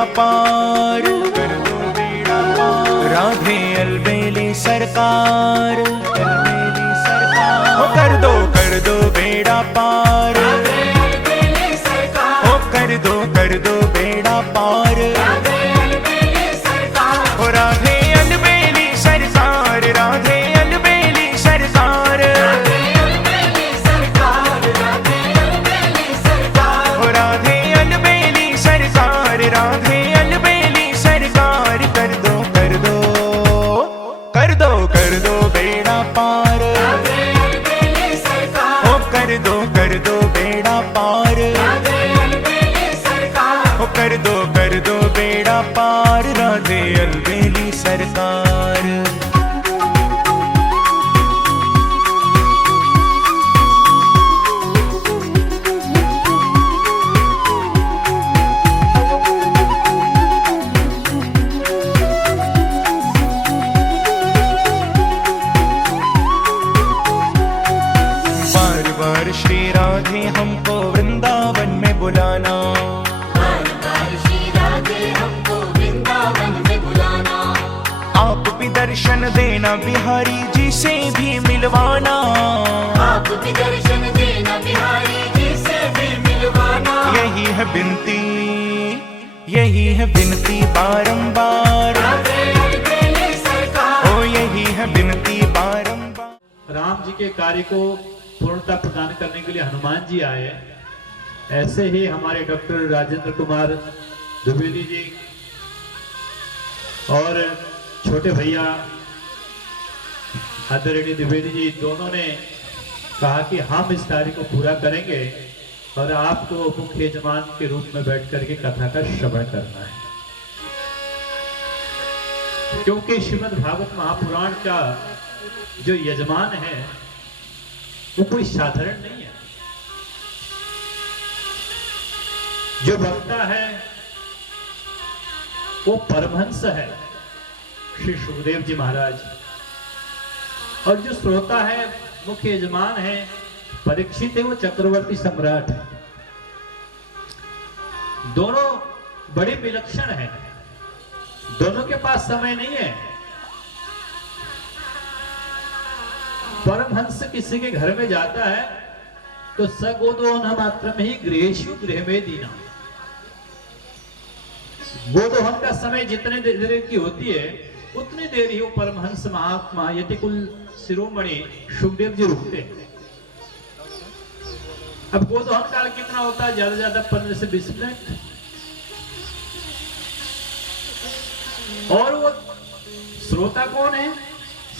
बेड़ा पार, कर दो बेड़ा पार। राधे अलबेली सरकार, अलबेली सरकार। ओ कर दो बेड़ा पार, राधे अलबेली सरकार। ओ कर दो बेड़ा पार, राधे अलबेली सरकार। ओ राधे अलबेली सरकार, राधे अलबेली सरकार, राधे अलबेली सरकार, राधे अलबेली सरकार। ओ राधे अलबेली सरकार, राधे अलबेली सरकार। कर दो बेड़ा पार, राधे अलबेली सरकार। ओ कर दो बेड़ा पार, राधे अलबेली सरकार। ओ कर दो बेड़ा पार, राधे अलबेली सरकार। श्री राधे हमको वृंदावन में बुलाना, बार बार श्री राधे हमको वृंदावन में बुलाना। आप भी दर्शन देना बिहारी जी से भी मिलवाना, आप भी दर्शन देना बिहारी जी से भी मिलवाना। यही है बिनती बारंबार, राधे अलबेली सरकार। ओ यही है बिनती बारंबार। राम जी के कार्य को पूर्णता प्रदान करने के लिए हनुमान जी आए। ऐसे ही हमारे डॉक्टर राजेंद्र कुमार द्विवेदी जी और छोटे भैया आदरणीय द्विवेदी जी दोनों ने कहा कि हम इस कार्य को पूरा करेंगे और आपको मुख्य यजमान के रूप में बैठ करके कथा का श्रवण करना है, क्योंकि श्रीमद् भागवत महापुराण का जो यजमान है वो कोई साधारण नहीं है। जो वक्ता है वो परमहंस है श्री सुखदेव जी महाराज, और जो श्रोता है मुख्य यजमान है परीक्षित है, वो चक्रवर्ती सम्राट है। दोनों बड़े विलक्षण हैं, दोनों के पास समय नहीं है। परमहंस किसी के घर में जाता है तो सगोदोहन मात्र में ही गृहेषु गृह में दीना। गोदोहन का समय जितने देर की होती है उतनी देर ही वो परमहंस महात्मा यतिकुल शिरोमणि सुखदेव जी रुकते हैं। अब गोदोहन काल कितना होता है? ज्यादा ज्यादा 15 से 20 मिनट। और वो श्रोता कौन है?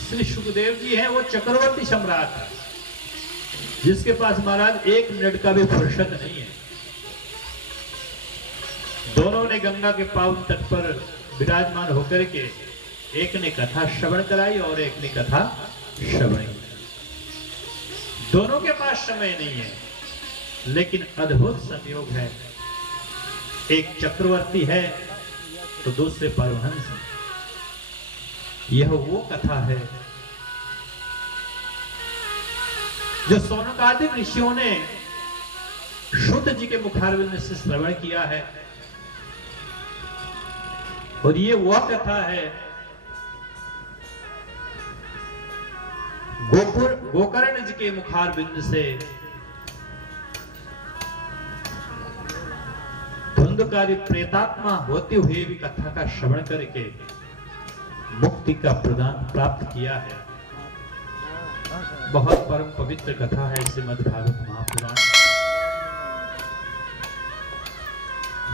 श्री सुखदेव जी हैं, वो चक्रवर्ती सम्राट है जिसके पास महाराज 1 मिनट का भी फुर्सत नहीं है। दोनों ने गंगा के पावन तट पर विराजमान होकर के एक ने कथा श्रवण कराई और एक ने कथा श्रवण की। दोनों के पास समय नहीं है, लेकिन अद्भुत संयोग है। एक चक्रवर्ती है तो दूसरे परमहंस है। यह वो कथा है जो सौनकादिक ऋषियों ने शुद्ध जी के मुखारविंद से श्रवण किया है, और ये वह कथा है गोकर्ण जी के मुखारविंद से धुंधकारी प्रेतात्मा होते हुए भी कथा का श्रवण करके मुक्ति का प्रदान प्राप्त किया है। बहुत परम पवित्र कथा है श्रीमद् भागवत महापुराण।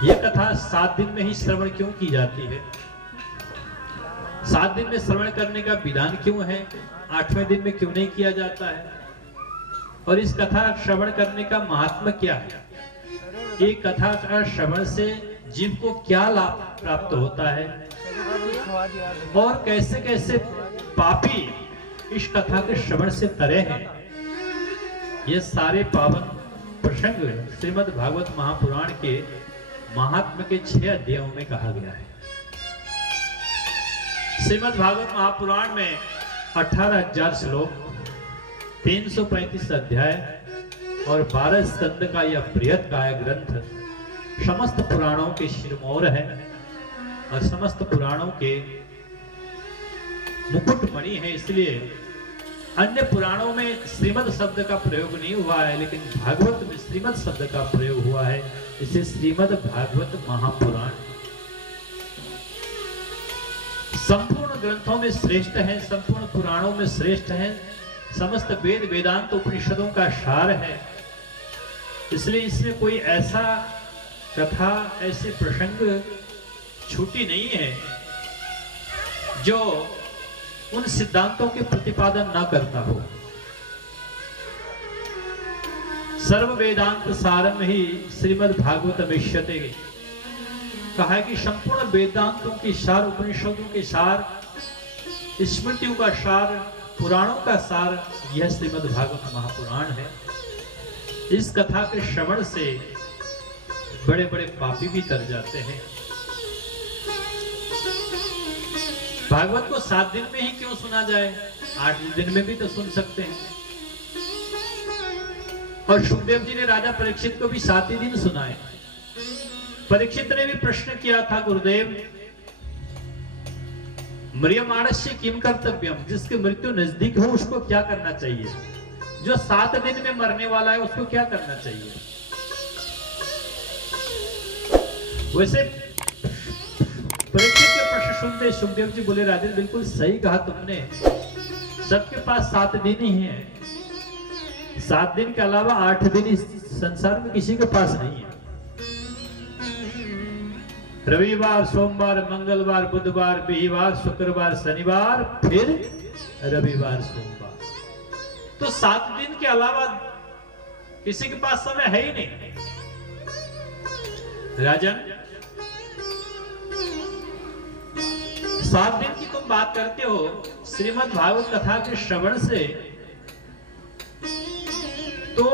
यह कथा 7 दिन में ही श्रवण क्यों की जाती है? 7 दिन में श्रवण करने का विधान क्यों है? 8वें दिन में क्यों नहीं किया जाता है? और इस कथा श्रवण करने का महात्मा क्या है? एक कथा का श्रवण से जीव को क्या लाभ प्राप्त होता है, और कैसे कैसे पापी इस कथा के श्रवण से तरे हैं, ये सारे पावन प्रसंग श्रीमद् भागवत महापुराण के महात्म्य के 6 अध्यायों में कहा गया है। श्रीमद् भागवत महापुराण में 18,000 श्लोक, 335 अध्याय और 12 स्कंद का यह बृहत काय ग्रंथ समस्त पुराणों के शिरमौर है और समस्त पुराणों के मुकुटमणि है। इसलिए अन्य पुराणों में श्रीमद् शब्द का प्रयोग नहीं हुआ है, लेकिन भागवत में श्रीमद् शब्द का प्रयोग हुआ है। इसे श्रीमद् भागवत महापुराण संपूर्ण ग्रंथों में श्रेष्ठ है, संपूर्ण पुराणों में श्रेष्ठ है, समस्त वेद वेदांत उपनिषदों का सार है। इसलिए इसमें कोई ऐसा कथा, ऐसे प्रसंग छूटी नहीं है जो उन सिद्धांतों के प्रतिपादन ना करता हो। सर्व वेदांत सारम ही श्रीमद् भागवत मिष्यते, कहा है कि संपूर्ण वेदांतों के सार, उपनिषदों के सार, स्मृतियों का सार, पुराणों का सार यह श्रीमद् भागवत महापुराण है। इस कथा के श्रवण से बड़े बड़े पापी भी तर जाते हैं। भागवत को 7 दिन में ही क्यों सुना जाए, 8 दिन में भी तो सुन सकते हैं। और सुखदेव जी ने राजा परीक्षित को भी 7 ही दिन सुनाए। परीक्षित ने भी प्रश्न किया था, गुरुदेव म्रियमाणस्य किम कर्तव्यम, जिसकी मृत्यु नजदीक हो उसको क्या करना चाहिए, जो 7 दिन में मरने वाला है उसको क्या करना चाहिए। वैसे परीक्षित के प्रश्न सुनते सुखदेव जी बोले, राजन बिल्कुल सही कहा तुमने, सबके पास 7 दिन ही है। 7 दिन के अलावा 8 दिन इस संसार में किसी के पास नहीं है। रविवार, सोमवार, मंगलवार, बुधवार, बिहीवार, शुक्रवार, शनिवार, फिर रविवार, सोमवार। तो 7 दिन के अलावा किसी के पास समय है ही नहीं। राजन 7 दिन की तुम बात करते हो, श्रीमद् भागवत कथा के श्रवण से तो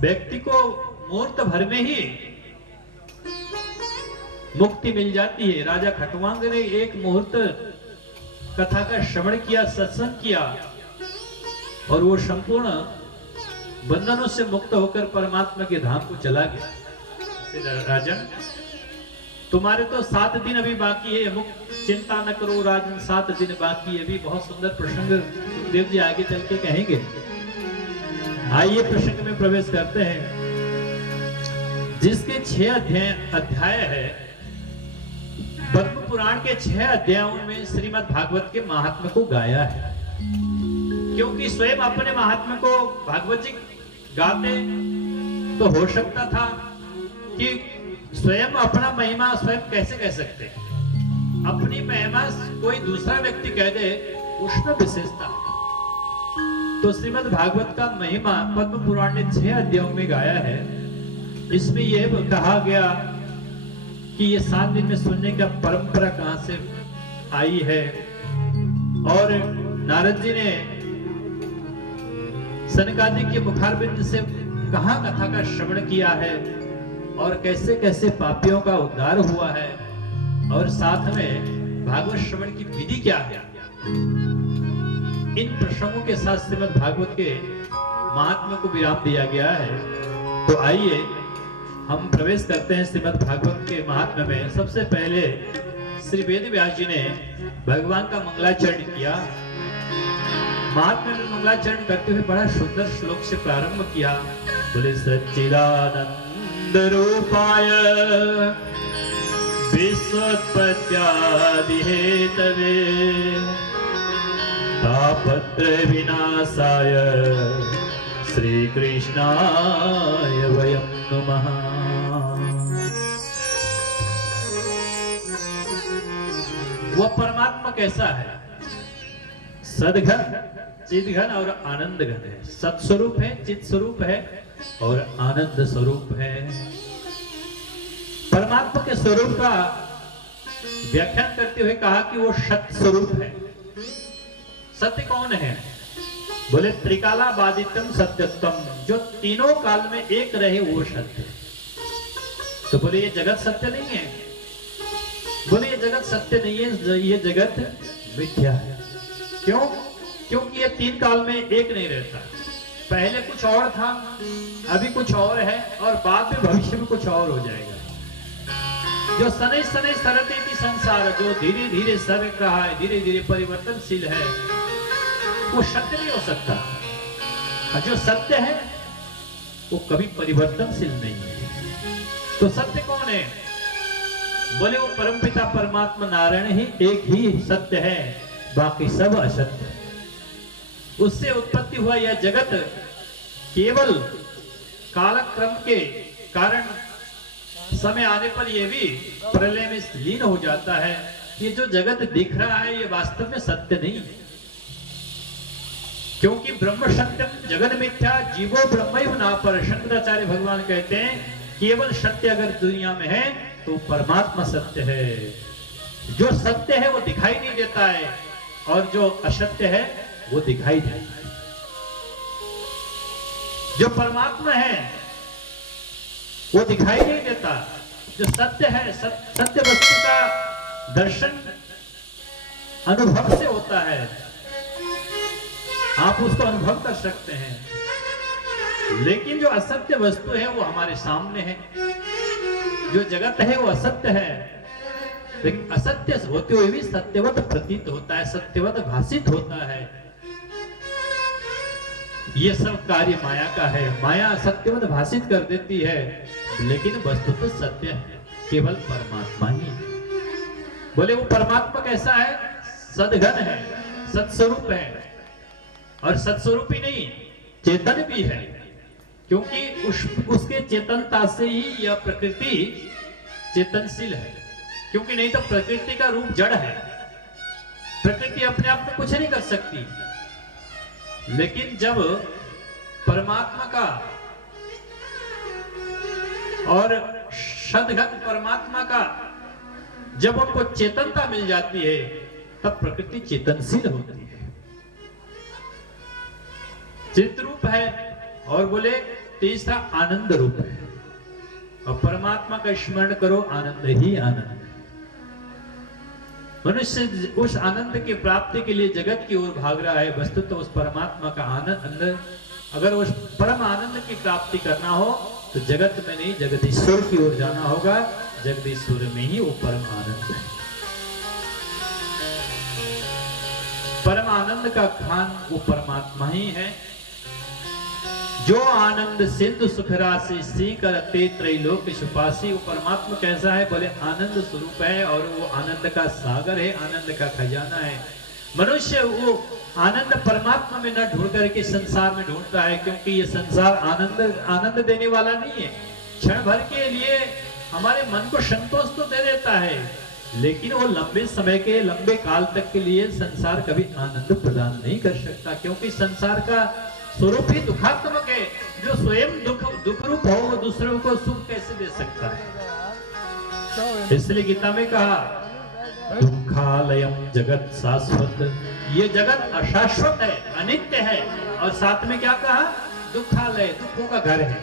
व्यक्ति को मुहूर्त भर में ही मुक्ति मिल जाती है। राजा खटवांग ने एक मुहूर्त कथा का श्रवण किया, सत्संग किया और वो संपूर्ण बंधनों से मुक्त होकर परमात्मा के धाम को चला गया। राजन तुम्हारे तो 7 दिन अभी बाकी है, मुक्त चिंता न करो राजन, 7 दिन बाकी है। अभी बहुत सुंदर प्रसंग सुखदेव जी आगे चल के कहेंगे। आइए प्रसंग में प्रवेश करते हैं, जिसके 6 अध्याय है। पद्म पुराण के 6 अध्यायों में श्रीमद् भागवत के महात्म्य को गाया है, क्योंकि स्वयं अपने महात्म्य को भागवत जी गाते तो हो सकता था कि स्वयं अपना महिमा स्वयं कैसे कह सकते, अपनी महिमा कोई दूसरा व्यक्ति कह दे, उसमें विशेषता। तो श्रीमद् भागवत का महिमा पद्म पुराण ने 6 अध्यायों में गाया है। इसमें यह कहा गया कि ये 7 दिन में सुनने का परंपरा कहां से आई है, और नारद जी ने सनकादि के मुखारबिंद से कहां कथा का श्रवण किया है, और कैसे कैसे पापियों का उद्धार हुआ है, और साथ में भागवत श्रवण की विधि क्या है। इन प्रसंगों के साथ श्रीमद् भागवत के महात्म्य को विराम दिया गया है। तो आइए हम प्रवेश करते हैं श्रीमद् भागवत के महात्म्य में। सबसे पहले श्री वेद व्यास जी ने भगवान का मंगलाचरण किया। महात्म्य में मंगलाचरण करते हुए बड़ा सुंदर श्लोक से प्रारंभ किया। बोले सच्चिदानंद रूपाय विश्वोत्पत्त्यादि हेतवे तापत्र विनाशाय श्री कृष्णाय वयं नमः। वह परमात्मा कैसा है? सद्घन, चिद्घन और आनंद घन है। सत्स्वरूप है, चित स्वरूप है और आनंद स्वरूप है। परमात्मा के स्वरूप का व्याख्यान करते हुए कहा कि वो सत्य स्वरूप है। सत्य कौन है? बोले त्रिकाला बादितम सत्यत्वम, जो तीनों काल में एक रहे वो सत्य। तो बोले ये जगत सत्य नहीं है। बोले ये जगत सत्य नहीं है, ये जगत मिथ्या है। क्यों? क्योंकि ये 3 काल में एक नहीं रहता। पहले कुछ और था, अभी कुछ और है, और बाद में भविष्य में कुछ और हो जाएगा। जो शनै शनै सरते थी संसार, जो धीरे धीरे सर रहा है, धीरे धीरे परिवर्तनशील है, वो सत्य नहीं हो सकता। और जो सत्य है वो कभी परिवर्तनशील नहीं है। तो सत्य कौन है? बोले वो परमपिता परमात्मा नारायण ही एक ही सत्य है, बाकी सब असत्य है। उससे उत्पत्ति हुआ यह जगत केवल कालक्रम के कारण समय आने पर यह भी प्रलय में लीन हो जाता है। ये जो जगत दिख रहा है ये वास्तव में सत्य नहीं है, क्योंकि ब्रह्म सत्यम जगत मिथ्या जीवो ब्रह्मैव न पर। शंकराचार्य भगवान कहते हैं केवल सत्य अगर दुनिया में है तो परमात्मा सत्य है। जो सत्य है वो दिखाई नहीं देता है और जो असत्य है वो दिखाई देता है। जो परमात्मा है वो दिखाई नहीं देता। जो सत्य है, सत्य वस्तु का दर्शन अनुभव से होता है, आप उसको अनुभव कर सकते हैं। लेकिन जो असत्य वस्तु है वो हमारे सामने है। जो जगत है वो असत्य है, लेकिन असत्य होते हुए भी सत्यवत प्रतीत होता है, सत्यवत भाषित होता है। ये सब कार्य माया का है। माया सत्यवत भाषित कर देती है, लेकिन वस्तु तो सत्य है, केवल परमात्मा ही है। बोले वो परमात्मा कैसा है? सद्घन है, सत्स्वरूप है, और सत्स्वरूप ही नहीं चेतन भी है, क्योंकि उसके चेतनता से ही यह प्रकृति चेतनशील है। क्योंकि नहीं तो प्रकृति का रूप जड़ है, प्रकृति अपने आप में कुछ नहीं कर सकती। लेकिन जब परमात्मा का और सद्घन परमात्मा का जब उनको चेतनता मिल जाती है तब प्रकृति चेतनशील होती है, चित रूप है। और बोले तीसरा आनंद रूप है। और परमात्मा का स्मरण करो, आनंद ही आनंद है। मनुष्य उस आनंद की प्राप्ति के लिए जगत की ओर भाग रहा है, वस्तु तो उस परमात्मा का आनंद, अगर उस परम आनंद की प्राप्ति करना हो तो जगत में नहीं जगदीश्वर की ओर जाना होगा। जगदीश्वर में ही वो परम आनंद है। परम आनंद का खान वो परमात्मा ही है। जो आनंद सिंधु सुख राशि सी करते त्रैलोक सुपासी। वो परमात्मा कैसा है? बोले आनंद स्वरूप है, और वो आनंद का सागर है, आनंद का खजाना है। मनुष्य वो आनंद परमात्मा में न ढूंढ करके संसार में ढूंढता है, क्योंकि ये संसार आनंद देने वाला नहीं है। क्षण भर के लिए हमारे मन को संतोष तो दे देता है, लेकिन वो लंबे समय के, लंबे काल तक के लिए संसार कभी आनंद प्रदान नहीं कर सकता, क्योंकि संसार का स्वरूप ही दुखात्मक है। जो स्वयं दुख रूप हो वो दूसरों को सुख कैसे दे सकता है? इसलिए गीता में कहा दुखालयम जगत शाश्वत। ये जगत अशाश्वत है, अनित्य है। और साथ में क्या कहा? दुखालय, दुखों का घर है।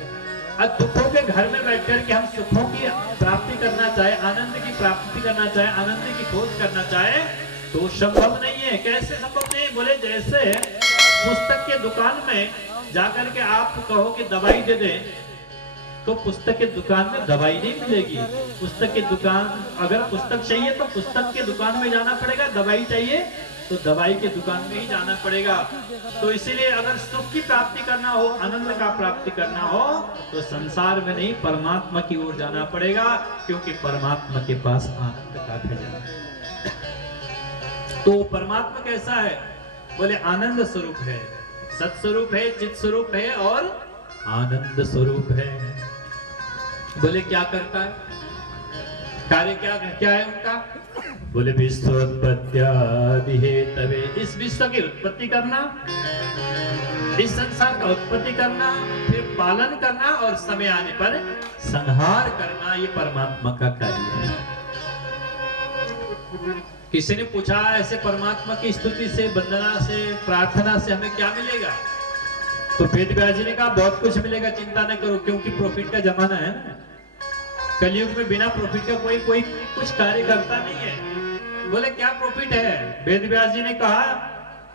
अब दुखों के घर में बैठ कर के हम सुखों की प्राप्ति करना चाहे, आनंद की प्राप्ति करना चाहे, आनंद की खोज करना चाहे तो संभव नहीं है। कैसे संभव नहीं? बोले जैसे पुस्तक के दुकान में जाकर के आप कहो कि दवाई दे दे, तो पुस्तक के दुकान में दवाई नहीं मिलेगी। पुस्तक की दुकान, अगर पुस्तक चाहिए तो पुस्तक के दुकान में जाना पड़ेगा, दवाई चाहिए तो दवाई के दुकान में ही जाना पड़ेगा। तो इसीलिए अगर सुख की प्राप्ति करना हो, आनंद का प्राप्ति करना हो, तो संसार में नहीं परमात्मा की ओर जाना पड़ेगा, क्योंकि परमात्मा के पास आनंद का खजाना है। तो परमात्मा कैसा है? बोले आनंद स्वरूप है, सत्स्वरूप है, चित स्वरूप है और आनंद स्वरूप है। बोले क्या करता है? कार्य क्या है उनका? बोले विश्वोत्पत्त्यादि हेतवे। इस विश्व की उत्पत्ति करना, इस संसार का उत्पत्ति करना, फिर पालन करना और समय आने पर संहार करना, ये परमात्मा का कार्य है। किसी ने पूछा ऐसे परमात्मा की स्तुति से, वंदना से, प्रार्थना से हमें क्या मिलेगा? तो वेदव्यास जी ने कहा बहुत कुछ मिलेगा, चिंता न करो, क्योंकि प्रॉफिट का जमाना है ना। कलयुग में बिना प्रॉफिट का कोई कुछ कार्य करता नहीं है। बोले क्या प्रॉफिट है? वेदव्यास जी ने कहा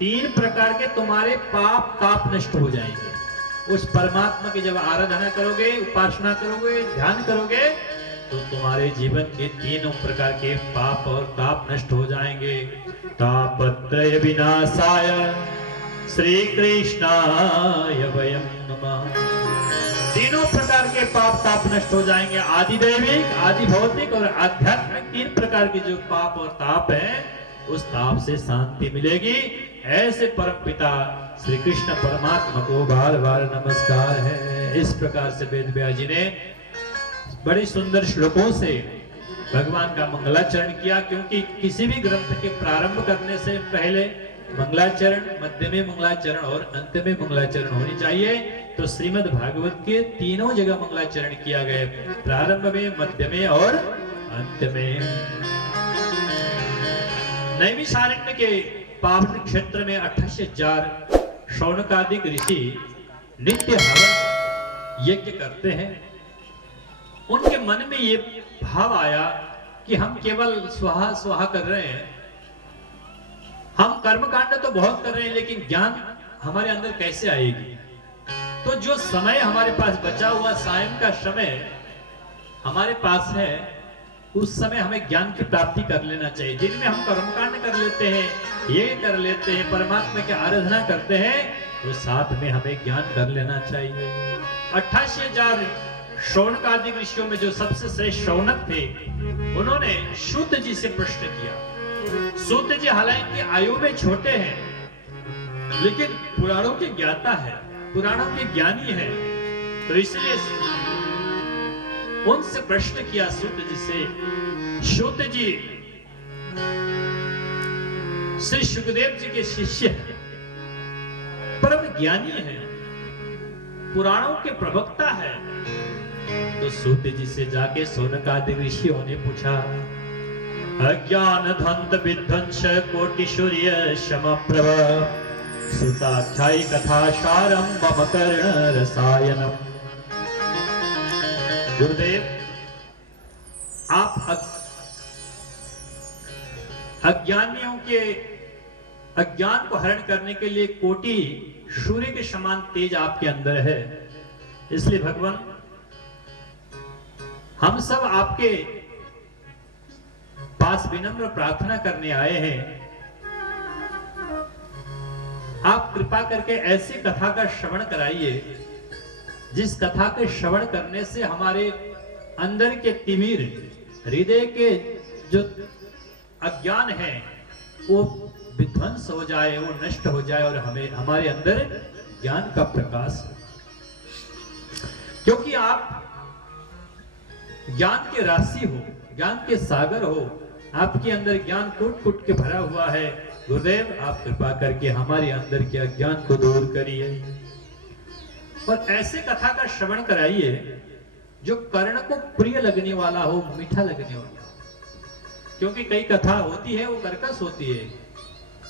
3 प्रकार के तुम्हारे पाप ताप नष्ट हो जाएंगे। उस परमात्मा की जब आराधना करोगे, उपासना करोगे, ध्यान करोगे, तो तुम्हारे जीवन के तीनों प्रकार के पाप और ताप नष्ट हो जाएंगे। तापत्रय विनाशाय श्री कृष्णाय वयं नमः। तीनों प्रकार के पाप ताप नष्ट हो जाएंगे। आदि दैविक, आदि भौतिक और आध्यात्मिक तीन प्रकार के जो पाप और ताप है, उस ताप से शांति मिलेगी। ऐसे परम पिता श्री कृष्ण परमात्मा को बार बार नमस्कार है। इस प्रकार से वेद व्यास जी ने बड़े सुंदर श्लोकों से भगवान का मंगलाचरण किया, क्योंकि किसी भी ग्रंथ के प्रारंभ करने से पहले मंगलाचरण, मध्य में मंगलाचरण और अंत में मंगलाचरण होनी चाहिए। तो श्रीमद् भागवत के तीनों जगह मंगलाचरण किया गया, प्रारंभ में, मध्य में और अंत में। नैमिषारण्य के पावन क्षेत्र में 28,000 शौनकादिक ऋषि नित्य हवन यज्ञ करते हैं। उनके मन में ये भाव आया कि हम केवल स्वाहा स्वाहा कर रहे हैं, हम कर्मकांड तो बहुत कर रहे हैं, लेकिन ज्ञान हमारे अंदर कैसे आएगी। तो जो समय हमारे पास बचा हुआ सायं का समय हमारे पास है, उस समय हमें ज्ञान की प्राप्ति कर लेना चाहिए। जिनमें हम कर्मकांड कर लेते हैं, ये कर लेते हैं, परमात्मा की आराधना करते हैं, तो साथ में हमें ज्ञान कर लेना चाहिए। 28,000 शौनकादिक ऋषियों में जो सबसे श्रेष्ठ शौनक थे, उन्होंने सूत जी से प्रश्न किया। सूत जी हालांकि आयु में छोटे हैं, लेकिन पुराणों के ज्ञाता है, पुराणों के ज्ञानी है, तो इसलिए उनसे प्रश्न किया सूत जी से। सूत जी श्री सुखदेव जी के शिष्य हैं, परम ज्ञानी हैं, पुराणों के प्रवक्ता है। तो सूत जी से जाके शौनकादिक ऋषियों ने पूछा, अज्ञान ध्वंत विध्वंस कोटि सूर्य समप्रभ सुताख्यायी कथा सारम मम कर्ण रसायनम। गुरुदेव, आप अज्ञानियों के अज्ञान को हरण करने के लिए कोटि सूर्य के समान तेज आपके अंदर है। इसलिए भगवान, हम सब आपके पास विनम्र प्रार्थना करने आए हैं। आप कृपा करके ऐसी कथा का श्रवण कराइए, जिस कथा के श्रवण करने से हमारे अंदर के तिमिर, हृदय के जो अज्ञान है, वो विध्वंस हो जाए, वो नष्ट हो जाए और हमें हमारे अंदर ज्ञान का प्रकाश। क्योंकि आप ज्ञान के राशि हो, ज्ञान के सागर हो, आपके अंदर ज्ञान कूट कूट के भरा हुआ है। गुरुदेव, आप कृपा करके हमारे अंदर के अज्ञान को दूर करिए और ऐसे कथा का श्रवण कराइए जो कर्ण को प्रिय लगने वाला हो, मीठा लगने वाला हो। क्योंकि कई कथा होती है, वो कर्कश होती है,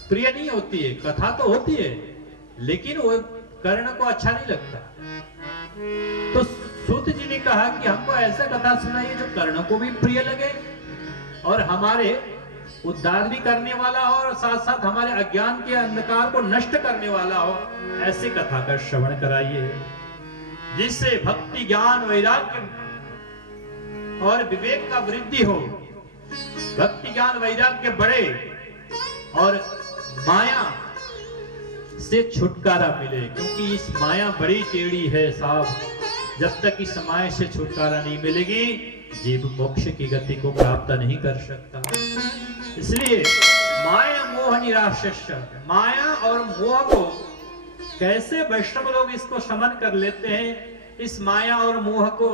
प्रिय नहीं होती है। कथा तो होती है, लेकिन वो कर्ण को अच्छा नहीं लगता। तो सूत जी ने कहा कि हमको ऐसा कथा सुनाइए जो कर्ण को भी प्रिय लगे और हमारे उद्धार भी करने वाला हो और साथ साथ हमारे अज्ञान के अंधकार को नष्ट करने वाला हो। ऐसी कथा का श्रवण कराइए जिससे भक्ति, ज्ञान, वैराग्य और विवेक का वृद्धि हो, भक्ति, ज्ञान, वैराग्य बढ़े और माया से छुटकारा मिले। क्योंकि इस माया बड़ी टेढ़ी है साहब, जब तक इस माया से छुटकारा नहीं मिलेगी, जीव मोक्ष की गति को प्राप्त नहीं कर सकता। इसलिए माया मोह निराशस्य, माया और मोह को कैसे वैष्णव लोग इसको शमन कर लेते हैं, इस माया और मोह को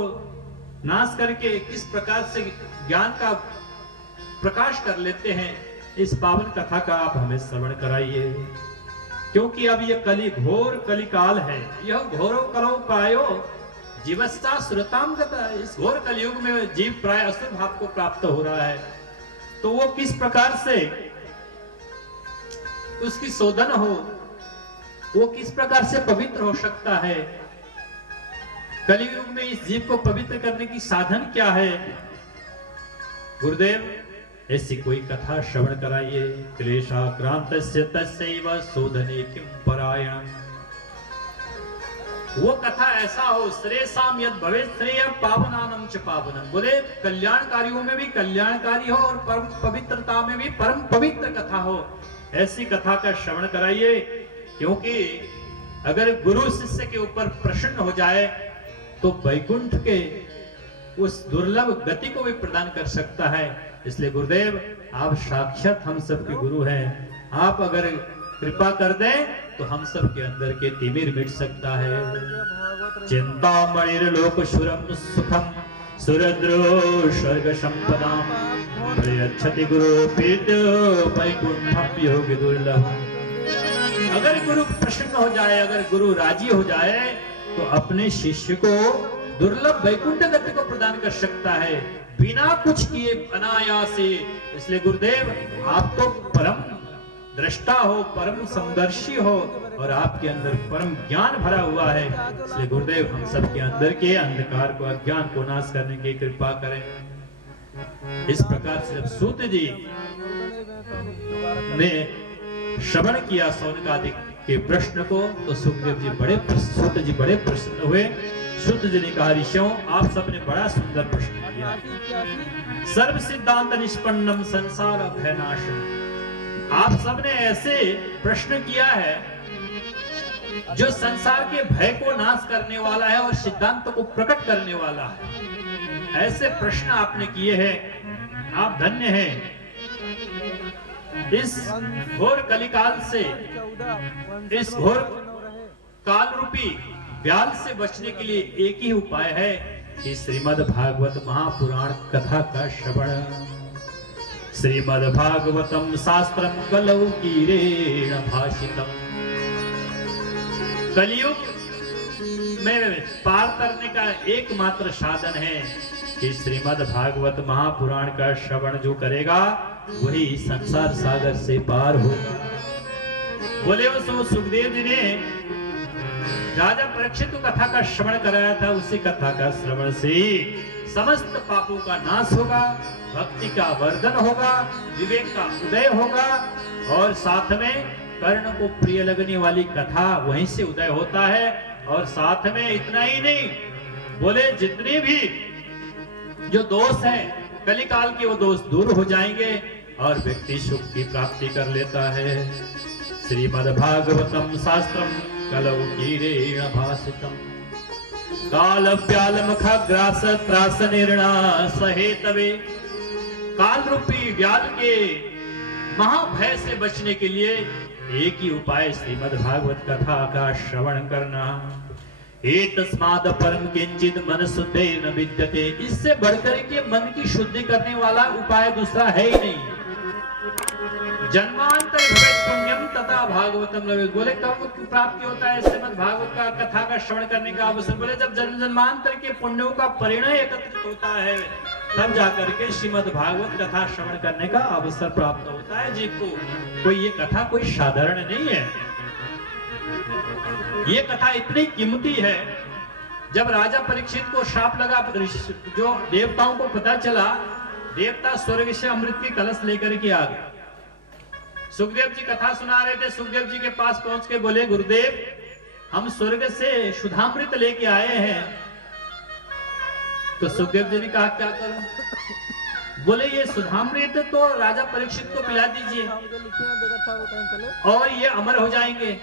नाश करके किस प्रकार से ज्ञान का प्रकाश कर लेते हैं, इस पावन कथा का आप हमें श्रवण कराइए। क्योंकि अब ये कली घोर कलिकाल है, यह घोरो कलो पायो जीवस्ता सुरताम गता। इस घोर कलयुग में जीव प्राय असुर भाव को प्राप्त हो रहा है, तो वो किस प्रकार से उसकी शोधन हो, वो किस प्रकार से पवित्र हो सकता है। कलयुग में इस जीव को पवित्र करने की साधन क्या है। गुरुदेव, ऐसी कोई कथा श्रवण कराइए। क्लेशाक्रांतस्य तस्यैव शोधने किं परायणम्। वो कथा ऐसा हो, श्रेयसाम यद भवेत् श्रेय पावनानम च पावनम। बोले कल्याणकारियों में भी कल्याणकारी हो और परम पवित्रता में भी परम पवित्र कथा हो, ऐसी कथा का श्रवण कराइए। क्योंकि अगर गुरु शिष्य के ऊपर प्रसन्न हो जाए तो वैकुंठ के उस दुर्लभ गति को भी प्रदान कर सकता है। इसलिए गुरुदेव आप साक्षात हम सबके गुरु हैं, आप अगर कृपा कर दें तो हम सब के अंदर के तिमिर मिट सकता है। चिंतामणिर लोक सुरम सुखम सुरद्रो स्वर्ग संपदाम प्रयच्छति गुरु पीत वैकुंठम योग दुर्लभ। अगर गुरु प्रसन्न हो जाए, अगर गुरु राजी हो जाए तो अपने शिष्य को दुर्लभ वैकुंठ गति को प्रदान कर सकता है बिना कुछ किए, अनायास से। इसलिए गुरुदेव आप तो परम दृष्टा हो, परम समदर्शी हो और आपके अंदर परम ज्ञान भरा हुआ है। इसलिए गुरुदेव हम सब के अंदर के अंधकार को, अज्ञान को नाश करने की कृपा करें। इस प्रकार से जब सूत जी ने श्रवण किया शौनकादिक के प्रश्न को तो सुखदेव जी सूत जी बड़े प्रसन्न हुए। सूत जी ने कहा, ऋषियों आप सबने बड़ा सुंदर प्रश्न किया। सर्व सिद्धांत निष्पन्नम संसार भयनाशम। आप सबने ऐसे प्रश्न किया है जो संसार के भय को नाश करने वाला है और सिद्धांत को प्रकट करने वाला है। ऐसे प्रश्न आपने किए हैं, आप धन्य हैं। इस घोर कलिकाल से, इस घोर काल रूपी व्याल से बचने के लिए एक ही उपाय है कि श्रीमद् भागवत महापुराण कथा का श्रवण। श्रीमद् भागवतम शास्त्रम कलौकीरेण भाषितम। कलियुग में पार करने का एकमात्र साधन है कि श्रीमद् भागवत महापुराण का श्रवण जो करेगा वही संसार सागर से पार होगा। बोले वो सुखदेव जी ने राजा परीक्षित को कथा का श्रवण कराया था, उसी कथा का श्रवण से समस्त पापों का नाश होगा, भक्ति का वर्धन होगा, विवेक का उदय होगा और साथ में कर्ण को प्रिय लगने वाली कथा वहीं से उदय होता है। और साथ में इतना ही नहीं, बोले जितने भी जो दोष हैं कलिकाल के वो दोष दूर हो जाएंगे और व्यक्ति सुख की प्राप्ति कर लेता है। श्रीमद् भागवतम शास्त्रम कलौकीरेण भाषितम। काल व्याल मुखाग्रास त्रास निर्णा सहेतवे। काल रूपी व्याल के महाभय से बचने के लिए एक ही उपाय श्रीमद् भागवत कथा का श्रवण करना। एतस्माद् परम किंचित मन शुद्धे न विद्यते। इससे बढ़कर के मन की शुद्धि करने वाला उपाय दूसरा है ही नहीं। जन्मांतर भवेत् पुण्यम तथा भागवतम लभेत्। बोले कब प्राप्ति होता है श्रीमद् भागवत का कथा का श्रवण करने का अवसर? बोले जब जन्म जन्मांतर के पुण्यों का परिणय एकत्रित होता है तब जाकर के श्रीमद् भागवत कथा श्रवण करने का अवसर प्राप्त होता है जीव को। कोई ये कथा कोई साधारण नहीं है, ये कथा इतनी कीमती है। जब राजा परीक्षित को श्राप लगा, जो देवताओं को पता चला, देवता स्वर्ग से अमृत की कलश लेकर के आ गए। सुखदेव जी कथा सुना रहे थे, सुखदेव जी के पास पहुंच के बोले, गुरुदेव हम स्वर्ग से सुधामृत लेके आए हैं। तो सुखदेव जी ने कहा क्या करूं? बोले ये सुधामृत तो राजा परीक्षित को पिला दीजिए और ये अमर हो जाएंगे,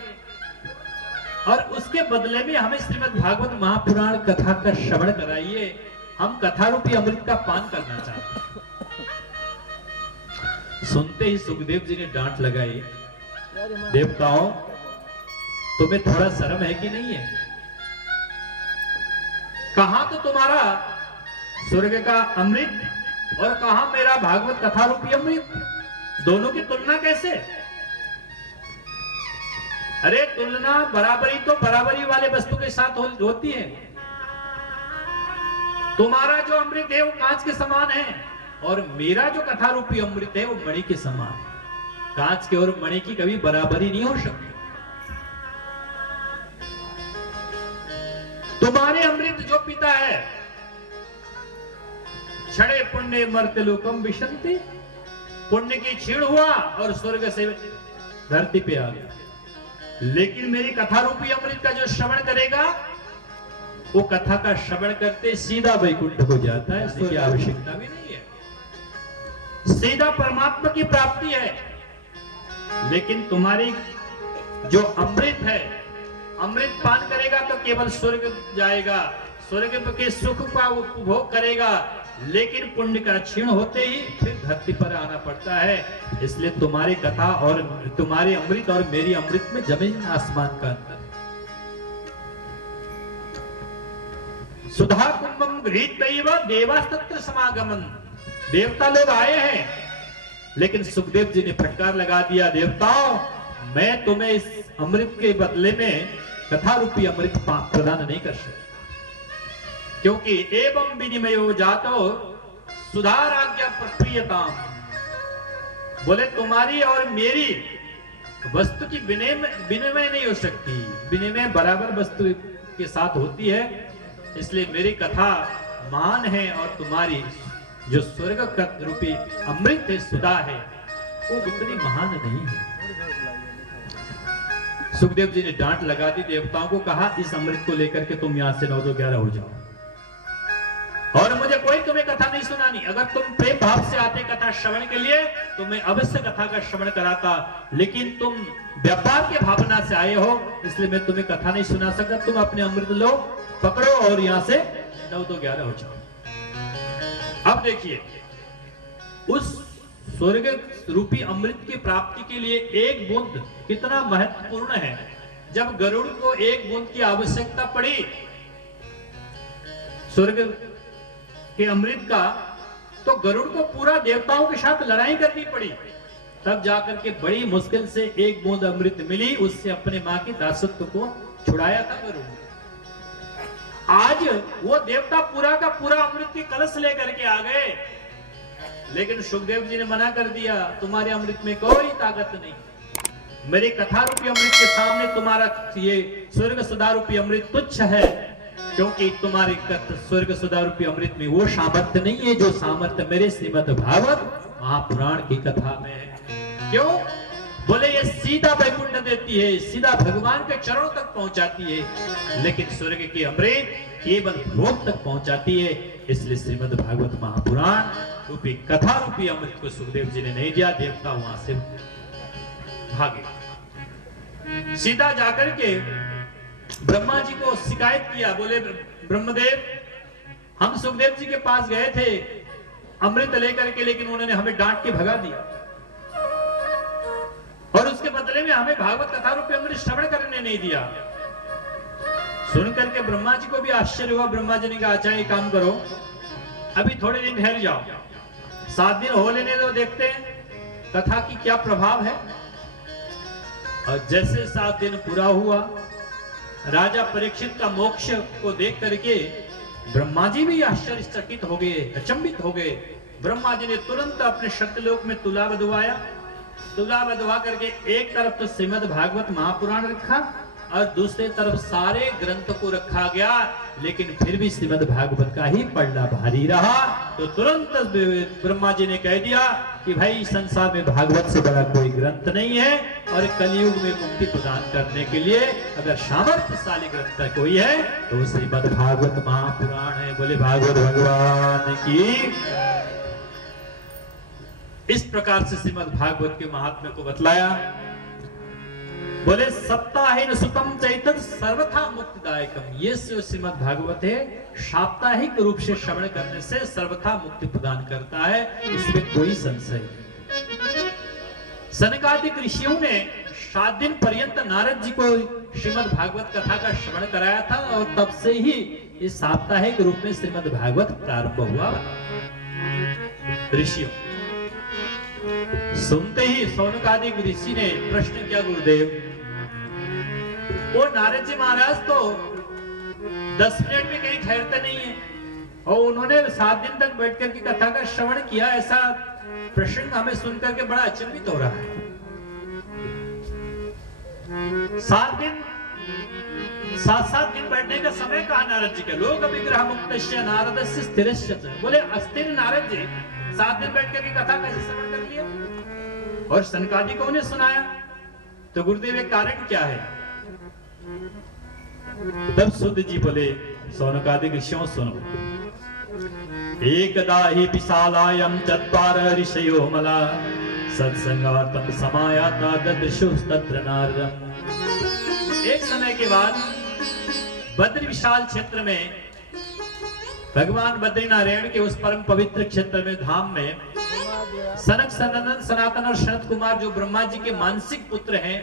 और उसके बदले में हमें श्रीमद् भागवत महापुराण कथा का श्रवण कराइए। हम कथा रूपी अमृत का पान करना चाहते हैं। सुनते ही सुखदेव जी ने डांट लगाई, देवताओं तुम्हें थोड़ा शर्म है कि नहीं है? कहां तो तुम्हारा स्वर्ग का अमृत और कहां मेरा भागवत कथा रूपी अमृत, दोनों की तुलना कैसे? अरे तुलना बराबरी तो बराबरी वाले वस्तु के साथ होती है। तुम्हारा जो अमृत है वो कांच के समान है और मेरा जो कथा रूपी अमृत है वो मणि के समान है। कांच के और मणि की कभी बराबरी नहीं हो सकती। तुम्हारे अमृत जो पिता है, क्षणे पुण्य मर्त्य लोकम विशंति, पुण्य की छीण हुआ और स्वर्ग से धरती पे आ गया। लेकिन मेरी कथा रूपी अमृत का जो श्रवण करेगा वो कथा का श्रवण करते सीधा वैकुंठ को जाता है, इसकी आवश्यकता भी नहीं है, सीधा परमात्मा की प्राप्ति है। लेकिन तुम्हारी जो अमृत है, अमृत पान करेगा तो केवल स्वर्ग जाएगा, स्वर्ग के सुख का उपभोग करेगा, लेकिन पुण्य का क्षीण होते ही फिर धरती पर आना पड़ता है। इसलिए तुम्हारी कथा और तुम्हारे अमृत और मेरी अमृत में जमीन आसमान का अंतर है। सुधा कुंभम गृहीत देवास्तत्र समागमन, देवता लोग आए हैं, लेकिन सुखदेव जी ने फटकार लगा दिया, देवताओं मैं तुम्हें इस अमृत के बदले में कथा रूपी अमृत प्रदान नहीं कर सकता, क्योंकि एवं विनिमयो जातो सुधाराज्ञा प्रप्रियताम, बोले तुम्हारी और मेरी वस्तु की विनिमय नहीं हो सकती, विनिमय बराबर वस्तु के साथ होती है। इसलिए मेरी कथा महान है और तुम्हारी जो स्वर्ग रूपी अमृत है, सुधा है, वो उतनी महान नहीं है। सुखदेव जी ने डांट लगा दी, देवताओं को कहा इस अमृत को लेकर के तुम यहां से 9-11 हो जाओ और मुझे कोई तुम्हें कथा नहीं सुनानी। अगर तुम प्रेम भाव से आते कथा श्रवण के लिए तो मैं अवश्य कथा का श्रवण कराता, लेकिन तुम व्यापार के भावना से आए हो, इसलिए मैं तुम्हें कथा नहीं सुना सकता। तुम अपने अमृत लो, पकड़ो और यहां से 9-11 हो जाओ। अब देखिए, उस स्वर्ग रूपी अमृत की प्राप्ति के लिए एक बूंद कितना महत्वपूर्ण है। जब गरुड़ को एक बूंद की आवश्यकता पड़ी स्वर्ग के अमृत का, तो गरुड़ को पूरा देवताओं के साथ लड़ाई करनी पड़ी, तब जाकर के बड़ी मुश्किल से एक बूंद अमृत मिली, उससे अपने मां के दासत्व को छुड़ाया था गरुड़। आज वो देवता पूरा का पूरा अमृत की कलश लेकर के आ गए, लेकिन सुखदेव जी ने मना कर दिया, तुम्हारे अमृत में कोई ताकत नहीं, मेरी कथा रूपी अमृत के सामने तुम्हारा ये स्वर्ग सुधा रूपी अमृत तुच्छ है, क्योंकि तुम्हारे स्वर्ग सुधा रूपी अमृत में वो सामर्थ्य नहीं है जो सामर्थ्य मेरे श्रीमद् भागवत महापुराण की कथा में है। क्यों? बोले ये सीधा वैकुंठ देती है, सीधा भगवान के चरणों तक पहुंचाती है, लेकिन स्वर्ग की अमृत केवल भोग तक पहुंचाती है। इसलिए श्रीमद् भागवत महापुराण रूपी कथा रूपी अमृत को सुखदेव जी ने नहीं दिया, देवता वहां से भागे। सीधा जाकर के ब्रह्मा जी को शिकायत किया, बोले ब्रह्मदेव हम सुखदेव जी के पास गए थे अमृत लेकर के, लेकिन उन्होंने हमें डांट के भगा दिया और उसके बदले में हमें भागवत कथा रूपी अमृत श्रवण करने नहीं दिया। सुन करके ब्रह्मा जी को भी आश्चर्य हुआ। ब्रह्मा जी ने कहा अच्छा एक काम करो, अभी थोड़े दिन ठहर जाओ, 7 दिन हो लेने दो, देखते हैं कथा की क्या प्रभाव है। और जैसे 7 दिन पूरा हुआ, राजा परीक्षित का मोक्ष को देख करके ब्रह्मा जी भी आश्चर्यचकित हो गए, अचंभित हो गए। ब्रह्मा जी ने तुरंत अपने सत्यलोक में तुला बधवाया, तुला बधवा करके एक तरफ तो श्रीमद् भागवत महापुराण रखा और दूसरे तरफ सारे ग्रंथ को रखा गया, लेकिन फिर भी श्रीमद् भागवत का ही पढ़ना भारी रहा। तो तुरंत ब्रह्मा जी ने कह दिया कि भाई संसार में भागवत से बड़ा कोई ग्रंथ नहीं है, और कलयुग में मुक्ति प्रदान करने के लिए अगर सामर्थ्यशाली ग्रंथ कोई है तो श्रीमद् भागवत महापुराण है। बोले भागवत भगवान की। इस प्रकार से श्रीमद् भागवत के महात्म्य को बतलाया। बोले सप्ताहेन सुतम चैतन सर्वथा मुक्तिदायकम, ये श्रीमद् भागवत है साप्ताहिक रूप से श्रवण करने से सर्वथा मुक्ति प्रदान करता है, इसमें कोई संशय नहीं। सनकादिक ऋषियों ने 7 दिन पर्यंत नारद जी को श्रीमद् भागवत कथा का श्रवण कराया था, और तब से ही इस साप्ताहिक रूप में श्रीमद् भागवत प्रारंभ हुआ। ऋषियों सुनते ही सौनकादिक ऋषि ने प्रश्न किया, गुरुदेव वो नारद जी महाराज तो 10 मिनट भी कहीं ठहरते नहीं है, और उन्होंने 7 दिन तक बैठ करके कथा का श्रवण किया, ऐसा प्रसंग हमें सुनकर के बड़ा अचंभित हो रहा है। 7 दिन बैठने का समय कहा नारद जी के, लोक विग्रह मुक्तस्य नारदस्य स्थिरस्य। बोले अस्थिर नारद जी 7 दिन बैठ करके कथा कैसे श्रवण कर लिया? और सनकादिकों ने सुनाया, तो गुरुदेव एक कारण क्या है? तब सुध जी बोले सौनकादिक ऋषियों सुनो। एकदा हि विशालायां चत्वारः ऋषयो मला सत्संगार्थं समायाता ददृशुस्तत्र नारदम्। एक समय के बाद बद्री विशाल क्षेत्र में भगवान बद्रीनारायण के उस परम पवित्र क्षेत्र में धाम में सनक सनंदन सनातन और शरद कुमार जो ब्रह्मा जी के मानसिक पुत्र हैं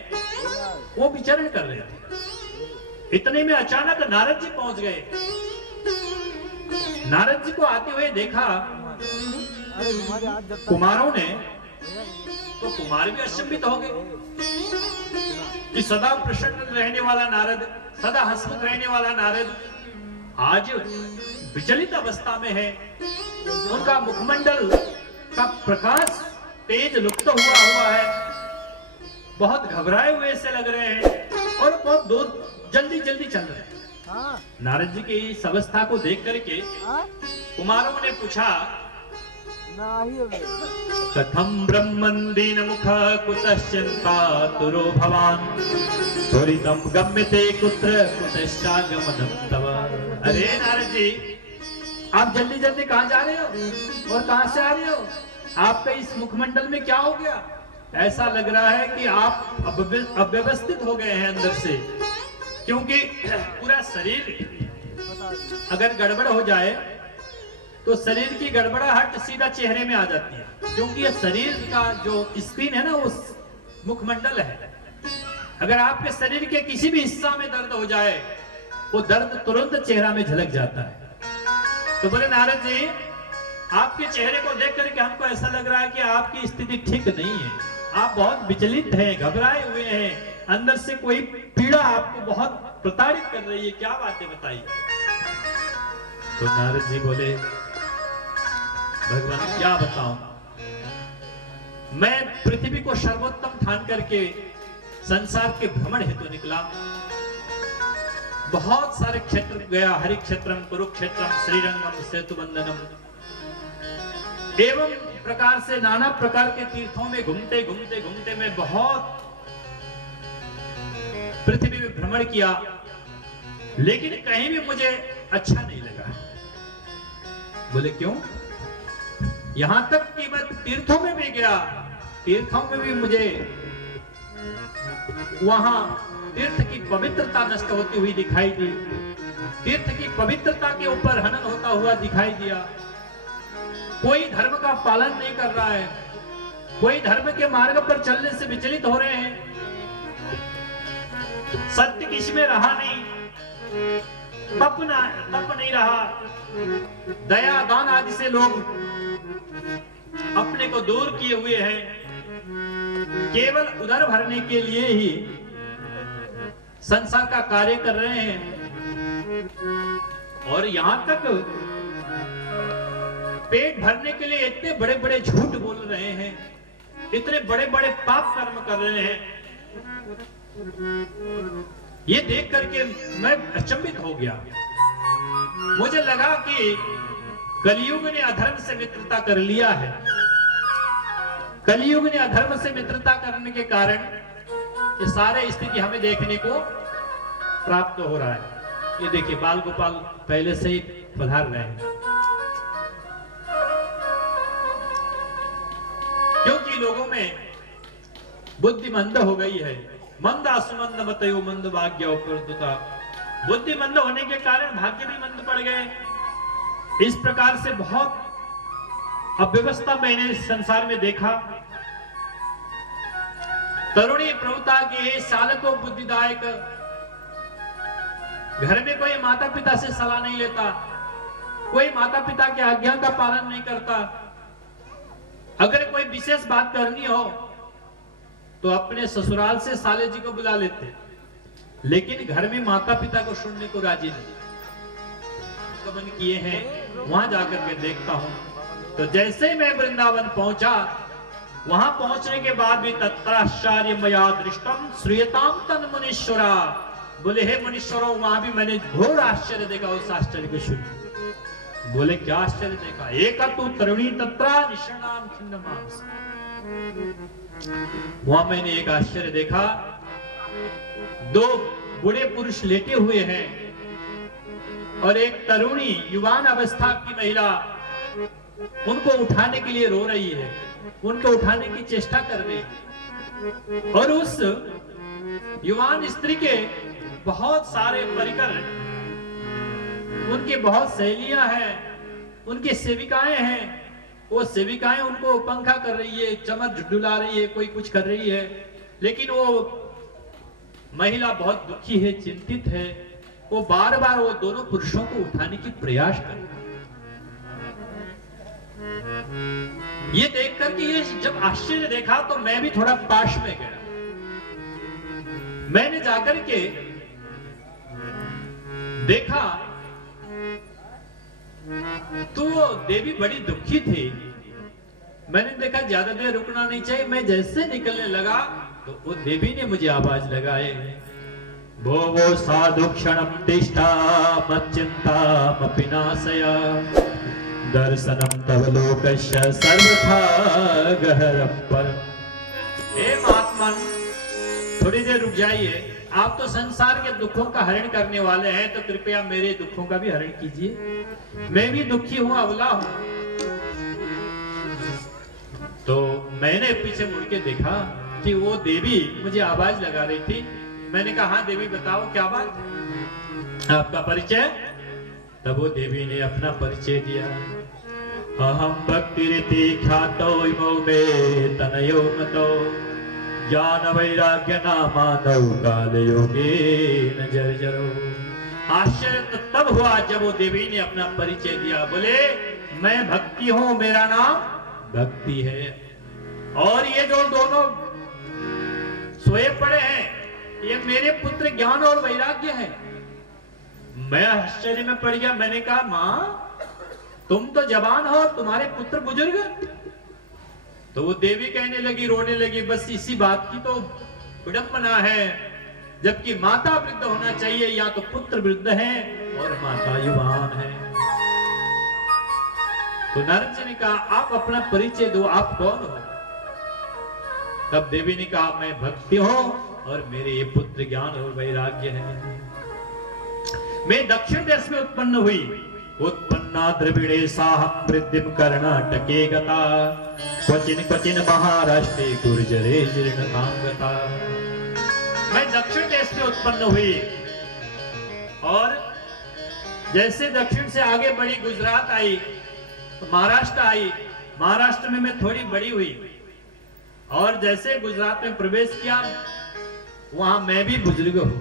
वो विचरण कर रहे थे। इतने में अचानक नारद जी पहुंच गए। नारद जी को आते हुए देखा कुमारों ने तो कुमार भी अचंभित हो गए कि सदा प्रसन्न रहने वाला नारद, सदा हंसमुख रहने वाला नारद आज विचलित अवस्था में है। उनका मुखमंडल का प्रकाश तेज लुप्त हुआ है, बहुत घबराए हुए से लग रहे हैं और बहुत दूर जल्दी जल्दी चल रहे हैं। नारद जी की इस अवस्था को देख करके कुमारों ने पूछा कथम ब्रह्मन् दीन मुख कुतश्चिन्तातुरो भवान् त्वरितं गम्यते कुत्र कुतश्चागमनं तव। अरे नारद जी, आप जल्दी जल्दी कहाँ जा रहे हो और कहाँ से आ रहे हो? आपका इस मुखमंडल में क्या हो गया? ऐसा लग रहा है कि आप अव्यवस्थित हो गए हैं अंदर से, क्योंकि पूरा शरीर अगर गड़बड़ हो जाए तो शरीर की गड़बड़ाहट सीधा चेहरे में आ जाती है, क्योंकि ये शरीर का जो स्क्रीन है ना वो मुखमंडल है। अगर आपके शरीर के किसी भी हिस्सा में दर्द हो जाए वो दर्द तुरंत चेहरा में झलक जाता है। तो बोले नारद जी, आपके चेहरे को देख करके हमको ऐसा लग रहा है कि आपकी स्थिति ठीक नहीं है, आप बहुत विचलित हैं, घबराए हुए हैं, अंदर से कोई पीड़ा आपको बहुत प्रताड़ित कर रही है, क्या बातें बताइए। तो नारद जी बोले भगवान क्या बताऊं, मैं पृथ्वी को सर्वोत्तम ठान करके संसार के भ्रमण हेतु निकला। बहुत सारे क्षेत्र गया, हरि क्षेत्रम, कुरुक्षेत्रम, श्रीरंगम, सेतुबंधनम एवं प्रकार से नाना प्रकार के तीर्थों में घूमते घूमते घूमते मैं बहुत पृथ्वी में भ्रमण किया, लेकिन कहीं भी मुझे अच्छा नहीं लगा। बोले क्यों? यहां तक कि मैं तीर्थों में भी गया, तीर्थों में भी मुझे वहां तीर्थ की पवित्रता नष्ट होती हुई दिखाई दी, तीर्थ की पवित्रता के ऊपर हनन होता हुआ दिखाई दिया। कोई धर्म का पालन नहीं कर रहा है, कोई धर्म के मार्ग पर चलने से विचलित हो रहे हैं, सत्य किसमें रहा नहीं, तप नहीं रहा, दया दान आदि से लोग अपने को दूर किए हुए हैं, केवल उदर भरने के लिए ही संसार का कार्य कर रहे हैं। और यहां तक पेट भरने के लिए इतने बड़े बड़े झूठ बोल रहे हैं, इतने बड़े बड़े पाप कर्म कर रहे हैं। ये देख करके मैं अचंभित हो गया। मुझे लगा कि कलयुग ने अधर्म से मित्रता कर लिया है, कलयुग ने अधर्म से मित्रता करने के कारण ये सारे स्थिति हमें देखने को प्राप्त हो रहा है। ये देखिए बाल गोपाल पहले से ही पधार रहे हैं, क्योंकि लोगों में बुद्धि मंद हो गई है। मंदा सुमंद मतयो मंद भाग्य उपरतुता, बुद्धि मंद होने के कारण भाग्य भी मंद पड़ गए। इस प्रकार से बहुत अव्यवस्था मैंने संसार में देखा। तरुणी प्रभुता के सालको बुद्धिदायक, घर में कोई माता पिता से सलाह नहीं लेता, कोई माता पिता की आज्ञा का पालन नहीं करता। अगर कोई विशेष बात करनी हो तो अपने ससुराल से साले जी को बुला लेते, लेकिन घर में माता पिता को सुनने को राजी नहीं। गमन किए हैं, वहां जाकर के देखता हूं तो जैसे मैं वृंदावन पहुंचा, वहां पहुंचने के बाद भी तत्राश्चर्य मया दृष्टम श्रूयताम तन मुनीश्वरा। बोले हे मुनीश्वरों, वहां भी मैंने घोर आश्चर्य देखा। उस आश्चर्य को सुनिए। बोले क्या आश्चर्य देखा? एक तु तरुणी तत्रा निशनाम खिन्नमांस। वहां मैंने एक आश्चर्य देखा, दो बूढ़े पुरुष लेटे हुए हैं, और एक तरुणी युवान अवस्था की महिला उनको उठाने के लिए रो रही है, उनको उठाने की चेष्टा कर रही है। और उस युवान स्त्री के बहुत सारे परिकर हैं, उनकी बहुत सहेलियां हैं, उनकी सेविकाएं हैं। वो सेविकाएं उनको पंखा कर रही है, चमक डुला रही है, कोई कुछ कर रही है, लेकिन वो महिला बहुत दुखी है, चिंतित है। वो बार बार वो दोनों पुरुषों को उठाने की प्रयास कर रही है। ये देख करके ये जब आश्चर्य देखा तो मैं भी थोड़ा पास में गया। मैंने जाकर के देखा तो वो देवी बड़ी दुखी थी। मैंने देखा ज्यादा देर रुकना नहीं चाहिए। मैं जैसे निकलने लगा तो वो देवी ने मुझे आवाज लगाए, वो साधु क्षणम तिष्ठा मच्चिंतामपि नाशय दर्शनम तव लोकस्य सर्वथा गहरं परम्। हे महात्मा, थोड़ी देर रुक जाइए। आप तो संसार के दुखों का हरण करने वाले हैं, तो कृपया मेरे दुखों का भी हरण कीजिए। मैं भी दुखी हूं, अबला हूं। तो मैंने पीछे मुड़ के देखा कि वो देवी मुझे आवाज लगा रही थी। मैंने कहा, हाँ देवी बताओ क्या बात है, आपका परिचय। तब वो देवी ने अपना परिचय दिया। अहम भक्ति रीति ख्यातो इमो मे तनयो मतो ज्ञान वैराग्य नामानौ काल योगे न जर्जरो। आश्चर्य तो तब हुआ जब वो देवी ने अपना परिचय दिया। बोले, मैं भक्ति हूं, मेरा नाम भक्ति है। और ये जो दोनों सोए पड़े हैं, ये मेरे पुत्र ज्ञान और वैराग्य हैं। मैं आश्चर्य में पड़ गया। मैंने कहा, मां तुम तो जवान हो, तुम्हारे पुत्र बुजुर्ग। तो वो देवी कहने लगी, रोने लगी, बस इसी बात की तो विडंबना है, जबकि माता वृद्ध होना चाहिए, या तो पुत्र वृद्ध है और माता युवान है। तो नारद जी ने कहा, आप अपना परिचय दो, आप कौन हो। तब देवी ने कहा, मैं भक्ति हूं और मेरे ये पुत्र ज्ञान और वैराग्य है। मैं दक्षिण देश में उत्पन्न हुई। उत्पन्ना द्रविड़े साहम वृद्धिम कर्णाटके गता क्वचिन क्वचिन महाराष्ट्रे गुर्जरे जीर्णतां गता। मैं दक्षिण देश में उत्पन्न हुई और जैसे दक्षिण से आगे बढ़ी, गुजरात आई, महाराष्ट्र आई। महाराष्ट्र में मैं थोड़ी बड़ी हुई और जैसे गुजरात में प्रवेश किया, वहां मैं भी बुजुर्ग हूं।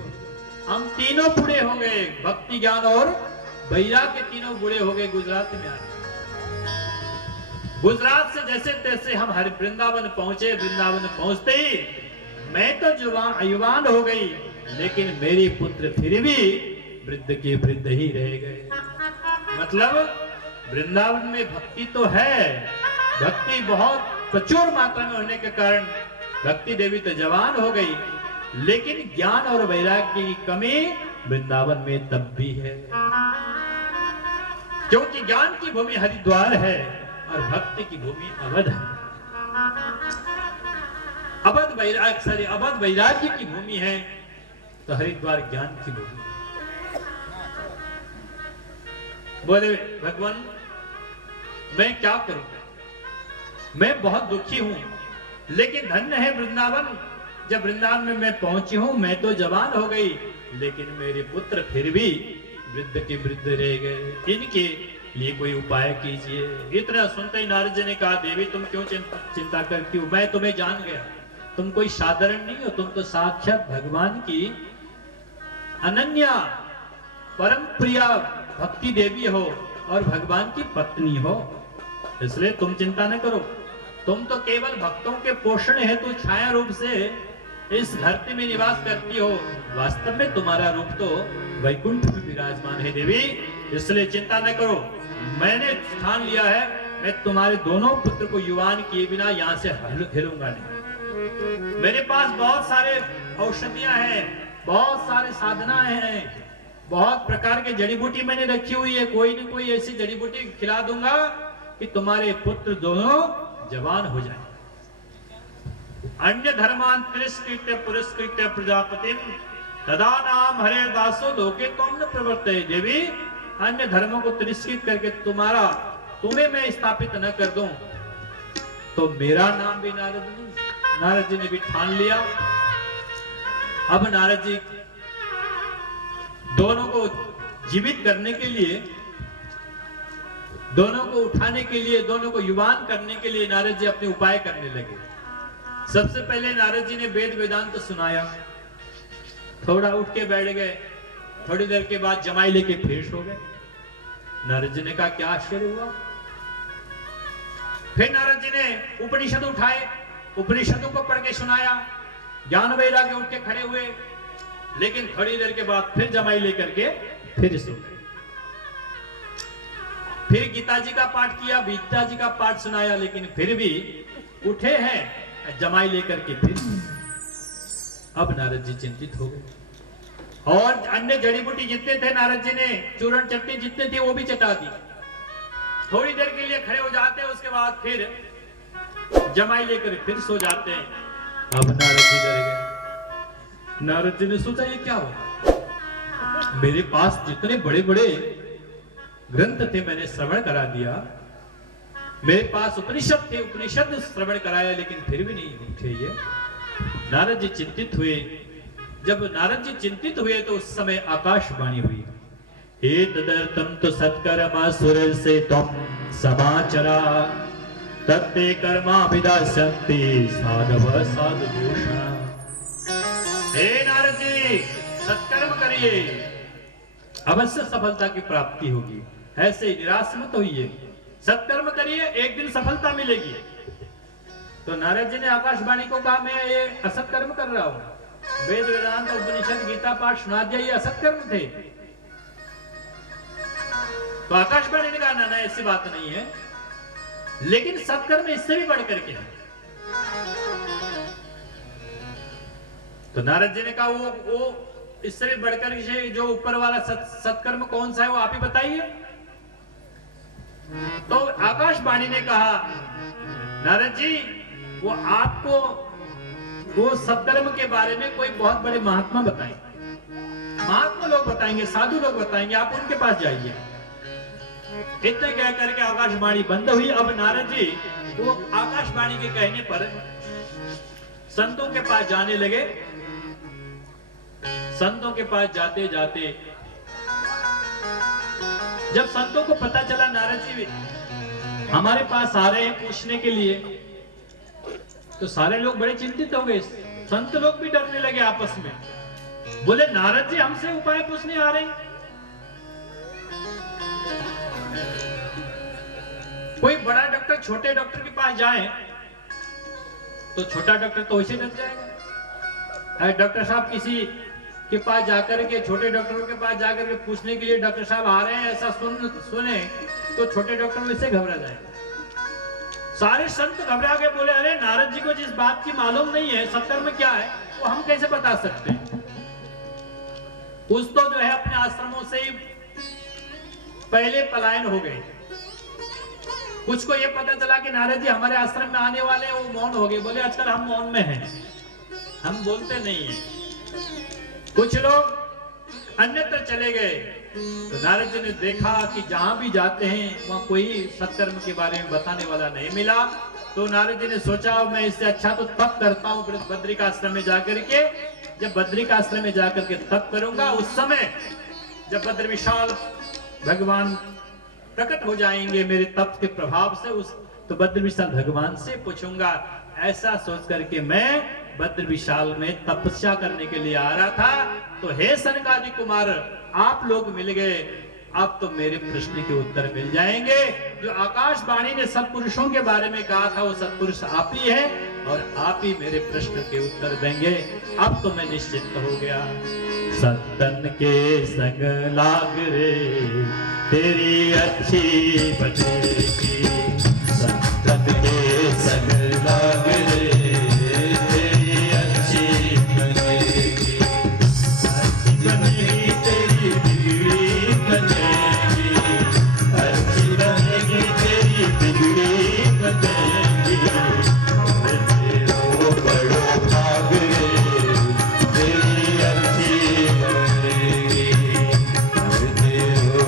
हम तीनों बूढ़े हो गए, भक्ति ज्ञान और वैराग्य तीनों बूढ़े हो गए। गुजरात में आए, गुजरात से जैसे तैसे हम हरि वृंदावन पहुंचे। वृंदावन पहुंचते ही मैं तो युवान हो गई, लेकिन मेरे पुत्र फिर भी वृद्ध के वृद्ध ही रह गए। मतलब वृंदावन में भक्ति तो है, भक्ति बहुत प्रचुर मात्रा में होने के कारण भक्ति देवी तो जवान हो गई, लेकिन ज्ञान और वैराग्य की कमी वृंदावन में तब भी है, क्योंकि ज्ञान की भूमि हरिद्वार है और भक्ति की भूमि अवध है। अवध वैराग्य की भूमि है, तो हरिद्वार ज्ञान की भूमि है। बोले, भगवान मैं क्या करूं, मैं बहुत दुखी हूं, लेकिन धन्य है वृंदावन। जब वृंदावन में मैं पहुंची हूं, मैं तो जवान हो गई, लेकिन मेरे पुत्र फिर भी वृद्ध के वृद्ध रह गए। इनके लिए कोई उपाय कीजिए। इतना सुनते ही नारद जी ने कहा, देवी तुम क्यों चिंता करती हो, मैं तुम्हें जान गया। तुम कोई साधारण नहीं हो, तुम तो साक्षात भगवान की अनन्या परम प्रिया भक्ति देवी हो और भगवान की पत्नी हो, इसलिए तुम चिंता न करो। तुम तो केवल भक्तों के पोषण हेतु छाया रूप से इस धरती में निवास करती हो, वास्तव में तुम्हारा रूप तो वैकुंठ में विराजमान है देवी, इसलिए चिंता न करो। मैंने ठान लिया है, मैं तुम्हारे दोनों पुत्र को युवान किए बिना यहाँ से हिलूंगा नहीं। मेरे पास बहुत सारे औषधियां हैं, बहुत सारे साधनाएं हैं, बहुत प्रकार के जड़ी बूटी मैंने रखी हुई है। कोई न कोई ऐसी जड़ी बूटी खिला दूंगा कि तुम्हारे पुत्र दोनों जवान हो जाए। अन्य धर्मान तिरस्कृत्य पुरस्कृत्य प्रजापतिम तदा नाम हरे दासो लोके तुम न प्रवर्ते। देवी अन्य धर्मों को तिरस्कृत करके तुम्हें मैं स्थापित न कर दूं तो मेरा नाम भी नारद जी ने भी ठान लिया। अब नारद जी दोनों को जीवित करने के लिए, दोनों को उठाने के लिए, दोनों को युवान करने के लिए नारद जी अपने उपाय करने लगे। सबसे पहले नारद जी ने वेद वेदांत तो सुनाया, थोड़ा उठ के बैठ गए, थोड़ी देर के बाद जमाई लेके फिर सो गए। नारद जी ने कहा क्या आश्चर्य हुआ। फिर नारद जी ने उपनिषद उठाए, उपनिषदों को पढ़ के सुनाया, ज्ञान वैराग्य उठ के खड़े हुए, लेकिन थोड़ी देर के बाद फिर जमाई लेकर के फिर सो गए। फिर गीता जी का पाठ किया, गीता जी का पाठ सुनाया, लेकिन फिर भी उठे हैं जमाई लेकर के फिर। अब नारद जी चिंतित हो गए और अन्य जड़ी बूटी जितने थे नारद जी ने, चूर्ण चटनी जितने थे वो भी चटा दी। थोड़ी देर के लिए खड़े हो जाते हैं, उसके बाद फिर जमाई लेकर फिर सो जाते हैं। अब नारद जी डर गए। नारद जी ने सोचा ये क्या होगा, मेरे पास जितने बड़े बड़े ग्रंथ थे मैंने श्रवण करा दिया, मेरे पास उपनिषद थे, उपनिषद श्रवण कराया, लेकिन फिर भी नहीं उठे ये। नारद जी चिंतित हुए। जब नारद जी चिंतित हुए तो उस समय आकाशवाणी हुई, एतदर्थं तु सत्कर्मासुर से त्वं समाचरा तत्ते कर्माभिदास्यन्ति साधवः साधुभूषणा। हे नारद जी, सत्कर्म करिए, अवश्य सफलता की प्राप्ति होगी, ऐसे निराश मत होइए, सत्कर्म करिए, एक दिन सफलता मिलेगी। तो नारद जी ने आकाशवाणी को कहा मैं ये असत्कर्म कर रहा हूं, वेद वेदांत उपनिषद गीता पाठ सुना दिया, ये असत्कर्म थे। तो आकाशवाणी ने कहा ना ऐसी बात नहीं है, लेकिन सत्कर्म इससे भी बढ़ करके है। तो नारद जी ने कहा वो इससे भी बढ़कर जो ऊपर वाला सत्कर्म कौन सा है वो आप ही बताइए। तो आकाशवाणी ने कहा नारद जी वो आपको वो सत्कर्म के बारे में कोई बहुत बड़े महात्मा बताएंगे, महात्मा लोग बताएंगे, साधु लोग बताएंगे, आप उनके पास जाइए। इतने कह करके आकाशवाणी बंद हुई। अब नारद जी वो आकाशवाणी के कहने पर संतों के पास जाने लगे। संतों के पास जाते जाते जब संतों को पता चला नारद जी हमारे पास आ रहे हैं पूछने के लिए, तो सारे लोग बड़े चिंतित हो गए। संत लोग भी डरने लगे आपस में, बोले नारद जी हमसे उपाय पूछने आ रहे हैं। कोई बड़ा डॉक्टर छोटे डॉक्टर के पास जाए तो छोटा डॉक्टर तो वैसे डर जाएगा। डॉक्टर साहब किसी के पास जाकर के, छोटे डॉक्टरों के पास जाकर के पूछने के लिए डॉक्टर साहब आ रहे हैं ऐसा सुने तो छोटे डॉक्टर वैसे घबरा जाएगा। सारे संत घबरा के बोले अरे नारद जी को जिस बात की मालूम नहीं है सत्कर्म क्या है वो हम कैसे बता सकते हैं। कुछ तो जो है अपने आश्रमों से ही पहले पलायन हो गए। कुछ को ये पता चला कि नारद जी हमारे आश्रम में आने वाले हैं, वो मौन हो गए, बोले आजकल हम मौन में हैं, हम बोलते नहीं हैं। कुछ लोग अन्यत्र चले गए। तो नारद जी ने देखा कि जहां भी जाते हैं वहां कोई सत्कर्म के बारे में बताने वाला नहीं मिला। तो नारद जी ने सोचा मैं इससे अच्छा तो तप करता हूं बद्रिकाश्रम में जाकर के। जब बद्रिकाश्रम में जाकर के तप करूंगा उस समय जब बद्र विशाल भगवान प्रकट हो जाएंगे मेरे तप के प्रभाव से, उस तो बद्र विशाल भगवान से पूछूंगा। ऐसा सोच करके मैं बद्र विशाल में तपस्या करने के लिए आ रहा था। तो हे सनकादि कुमार आप लोग मिल गए, अब तो मेरे प्रश्न के उत्तर मिल जाएंगे। जो आकाशवाणी ने सत्पुरुषों के बारे में कहा था वो सत्पुरुष आप ही है और आप ही मेरे प्रश्न के उत्तर देंगे। अब तो मैं निश्चित हो गया। संतन के संग लाग रे तेरी अच्छी बनेगी, संतन के संग लाग रे तेरी अच्छी बनेगी, अच्छी बनेगी तेरी बिगड़ी बनेगी, अच्छी बनेगी तेरी बिगड़ी बनेगी। तेरो बड़ो भाग रे तेरी अच्छी बनेगी, तेरो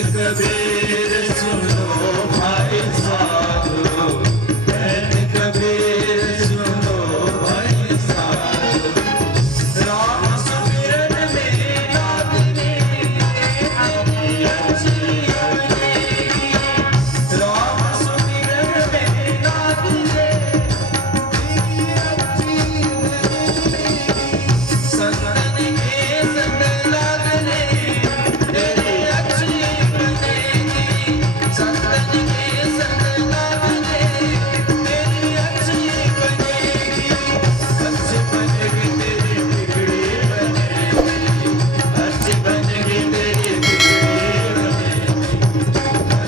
कबीर सुनो भाई साधु, धन कबीर सुनो भाई साधु। राम सुमिरन में लागने तेरी अच्छी बनेगी, राम सुमिरन में लागने तेरी अच्छी बनेगी। संतन के संग लागने तेरी अच्छी बनेगी, संतन के संग लागने तेरी अच्छी बनेगी। अच्छी बनेगी तेरी बिगड़ी बनेगी, अच्छी बनेगी तेरी बिगड़ी बनेगी।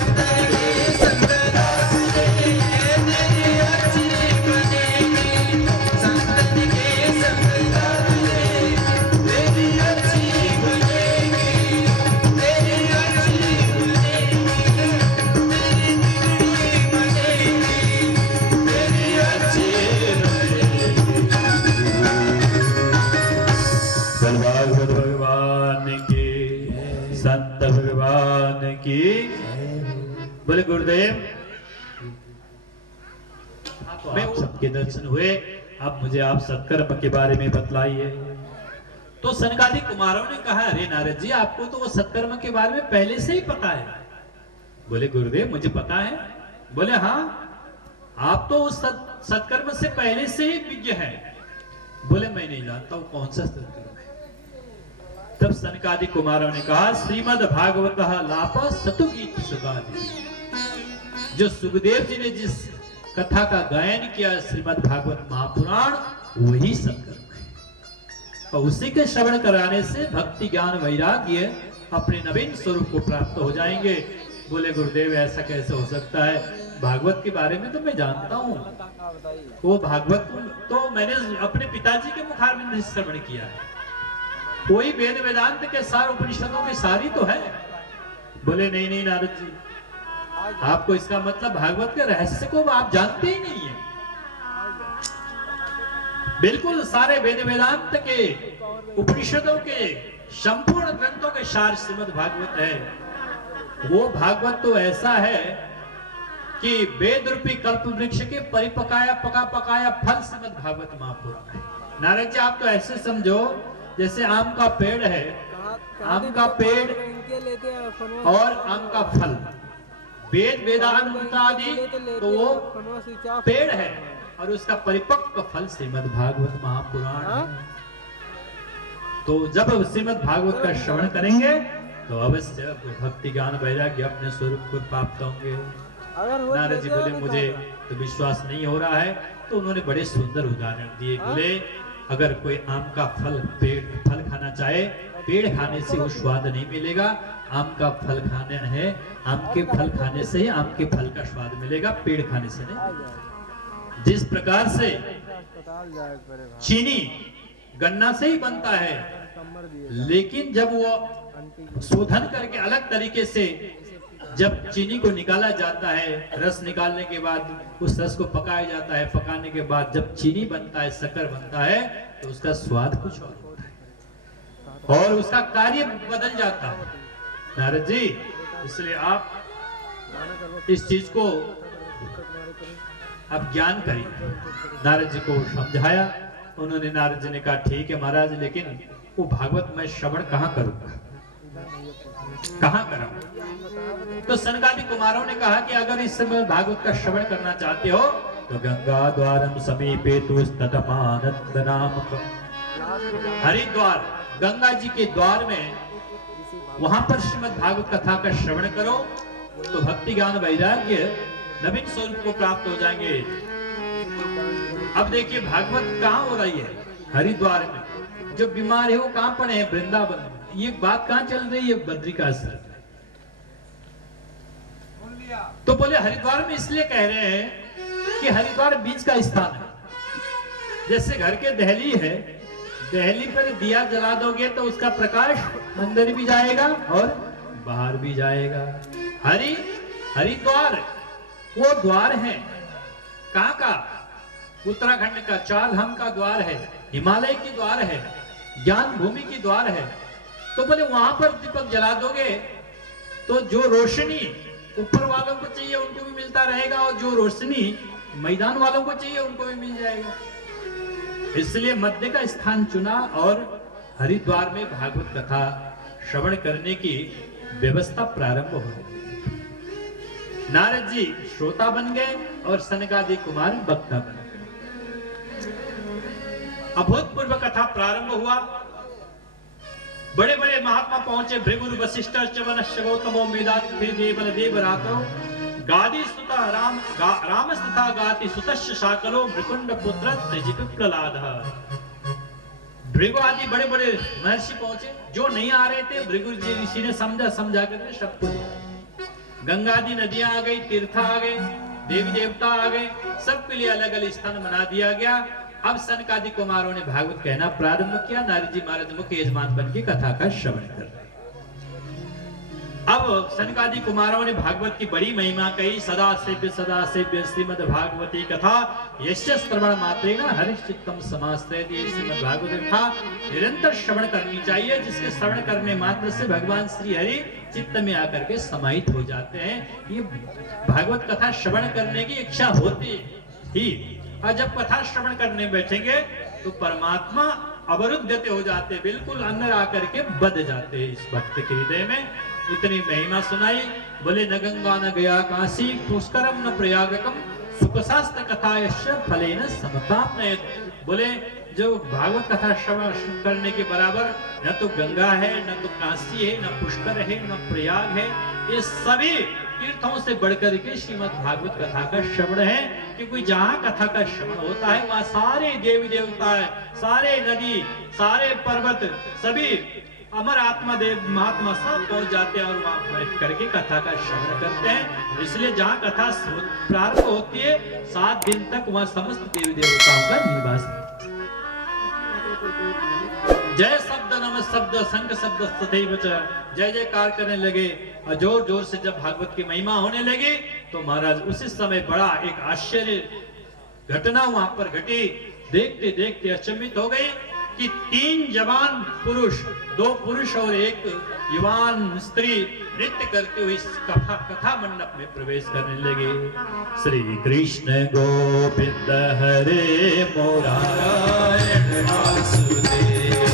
संतन के संग लागने तेरी अच्छी बनेगी, संतन के संग लागने तेरी अच्छी बनेगी, तेरी अच्छी बनेगी, तेरी बिगड़ी बनेगी, तेरी अच्छी बनेगी। भागवत भगवान की, संत भगवान की। बोले गुरुदेव, तो आप सबके दर्शन हुए, अब मुझे आप सत्कर्म के बारे में बतलाइए। तो सनकादिक कुमारों ने कहा, अरे नारद जी, आपको तो वो सत्कर्म के बारे में पहले से ही पता है। बोले गुरुदेव, मुझे पता है। बोले हाँ, आप तो उस सत्कर्म से पहले से ही विज्ञ है। बोले मैं नहीं जानता हूं कौन सा सत्कर्म है। तब सनकादिक कुमारों ने कहा, श्रीमद् भागवत लाप सतुगीत सुगादि। जो सुखदेव जी ने जिस कथा का गायन किया श्रीमद् भागवत महापुराण, वही सत्कर्म है। और उसी के श्रवण कराने से भक्ति ज्ञान वैराग्य अपने नवीन स्वरूप को प्राप्त हो जाएंगे। बोले गुरुदेव, ऐसा कैसे हो सकता है? भागवत के बारे में तो मैं जानता हूँ, वो भागवत तो मैंने अपने पिताजी के मुखारबिंद से श्रवण किया है। कोई वेद वेदांत के सार उपनिषदों के सारी तो है। बोले नहीं नहीं नारद जी, आपको इसका मतलब भागवत के रहस्य को आप जानते ही नहीं है। बिल्कुल सारे वेद वेदांत के उपनिषदों के संपूर्ण ग्रंथों के सार श्रीमद् भागवत है। वो भागवत तो ऐसा है कि वेद रूपी कल्प वृक्ष के परिपकाया पका पकाया फल श्रीमद् भागवत महापुराण है। नारद जी, आप तो ऐसे समझो जैसे आम का पेड़ है, आम का पेड़ और आम का फल, वेद वेदांत आदि तो वो पेड़ है और उसका परिपक्व फल श्रीमद् भागवत महापुराण है। तो जब श्रीमद् भागवत का श्रवण करेंगे तो अवश्य भक्ति ज्ञान वैराग्य अपने स्वरूप को प्राप्त होंगे। नारद जी बोले, मुझे तो विश्वास नहीं हो रहा है। तो उन्होंने बड़े सुंदर उदाहरण दिए। बोले, अगर कोई आम का फल खाना चाहे, पेड़ खाने से वो स्वाद नहीं मिलेगा। आम का फल खाने है, आम के फल खाने से ही आम के फल का स्वाद मिलेगा, पेड़ खाने से नहीं। जिस प्रकार से चीनी गन्ना से ही बनता है, लेकिन जब वो शोधन करके अलग तरीके से जब चीनी को निकाला जाता है, रस निकालने के बाद उस रस को पकाया जाता है, पकाने के बाद जब चीनी बनता है, शक्कर बनता है, तो उसका स्वाद कुछ और होता है और उसका कार्य बदल जाता है। नारद जी, इसलिए आप इस चीज को आप ज्ञान करिए। नारद जी को समझाया। उन्होंने, नारद जी ने कहा, ठीक है महाराज, लेकिन वो भागवत मैं श्रवण कहाँ करूंगा, कहाँ कराऊं? तो सनकादिक कुमारों ने कहा कि अगर इस समय भागवत का श्रवण करना चाहते हो तो गंगा द्वारम समीपे तुस्ततमानंद नामकम, हरिद्वार गंगा जी के द्वार में वहां पर श्रीमद् भागवत कथा का श्रवण करो तो भक्ति ज्ञान वैराग्य नवीन स्वरूप को प्राप्त हो जाएंगे। अब देखिए, भागवत कहाँ हो रही है? हरिद्वार में। जो बीमार है वो कहाँ पड़े हैं? वृंदावन में। ये बात कहाँ चल रही है? बद्रिकाश्रम। तो बोले हरिद्वार में इसलिए कह रहे हैं कि हरिद्वार बीच का स्थान है। जैसे घर के दहली है, दहली पर दिया जला दोगे तो उसका प्रकाश अंदर भी जाएगा और बाहर भी जाएगा। हरिद्वार वो द्वार है। कहाँ का? उत्तराखंड का, चार धाम का द्वार है, हिमालय की द्वार है, ज्ञान भूमि की द्वार है। तो बोले वहां पर दीपक जला दोगे तो जो रोशनी ऊपर वालों को चाहिए उनको भी मिलता रहेगा, और जो रोशनी मैदान वालों को चाहिए उनको भी मिल जाएगा। इसलिए मध्य का स्थान चुना और हरिद्वार में भागवत कथा श्रवण करने की व्यवस्था प्रारंभ हो गई। नारद जी श्रोता बन गए और सनकादि कुमार वक्ता बन गए। अभूतपूर्व कथा प्रारंभ हुआ। बड़े बड़े महात्मा पहुंचे। भृगु वशिष्ठ च्यवनश्च गौतमो मेधातिथि देवल देवरातो गादी सुता राम सुता गाति सुतश्च शाकलो मृकुंड पुत्र त्रिजिपिप्ललादः। भृगु आदि बड़े बड़े महर्षि पहुंचे। जो नहीं आ रहे थे भृगु जी ऋषि ने समझा करके सबको दिया। गंगादी नदियां आ गई, तीर्थ आ गए, देवी देवता आ गए, सबके लिए अलग अलग स्थान बना दिया गया। अब सनकादि कुमारों ने भागवत कहना प्रारंभ किया। नारद जी महाराज मुख्य यजमान बन के कथा का श्रवण कर रहे। अब सनकादि कुमारों ने भागवत की बड़ी महिमा कही। सदा सेव्य श्रीमद् भागवती कथा यस्य श्रवण मात्रेण हरिश्चित्तम समाश्रयति। श्रीमद् भागवत कथा निरंतर श्रवण करनी चाहिए, जिसके श्रवण करने मात्र से भगवान श्री हरि चित्त में आकर के समाहित हो जाते हैं। ये भागवत कथा श्रवण करने की इच्छा होती ही, और जब कथा श्रवण करने बैठेंगे तो परमात्मा अवरुद्ध हो जाते, बिल्कुल अंदर आकर के बद जाते हैं इस भक्त के हृदय में। इतनी महिमा सुनाई। बोले न गंगा न गया काशी पुष्करम न प्रयागकम सुखशास्त्र कथा यस्य फलेन समताप्नयेत्। बोले जो भागवत कथा श्रवण करने के बराबर न तो गंगा है, न तो काशी है, न पुष्कर है, न प्रयाग है। ये सभी तीर्थों से बढ़कर के श्रीमद् भागवत कथा का श्रवण है। क्योंकि जहाँ कथा का श्रवण होता है वहाँ सारे देवी देवता, सारे नदी, सारे पर्वत, सभी अमर आत्मा देव महात्मा सब पहुंच जाते हैं और वहां बैठ करके कथा का श्रवण करते हैं। इसलिए जहाँ कथा प्रारंभ होती है 7 दिन तक वहाँ समस्त देवी देवताओं का निवास है। जय शब्द नम शब्द संग शब्द सदैव च। जय जयकार करने लगे और जोर जोर से जब भागवत की महिमा होने लगी तो महाराज उसी समय बड़ा एक आश्चर्य घटना वहां पर घटी। देखते देखते अचंभित हो गए कि 3 जवान पुरुष, 2 पुरुष और 1 युवान स्त्री नृत्य करते हुए इस कथा मंडप में प्रवेश करने लगे। श्री कृष्ण गोविंद हरे मुरारी वासुदेव।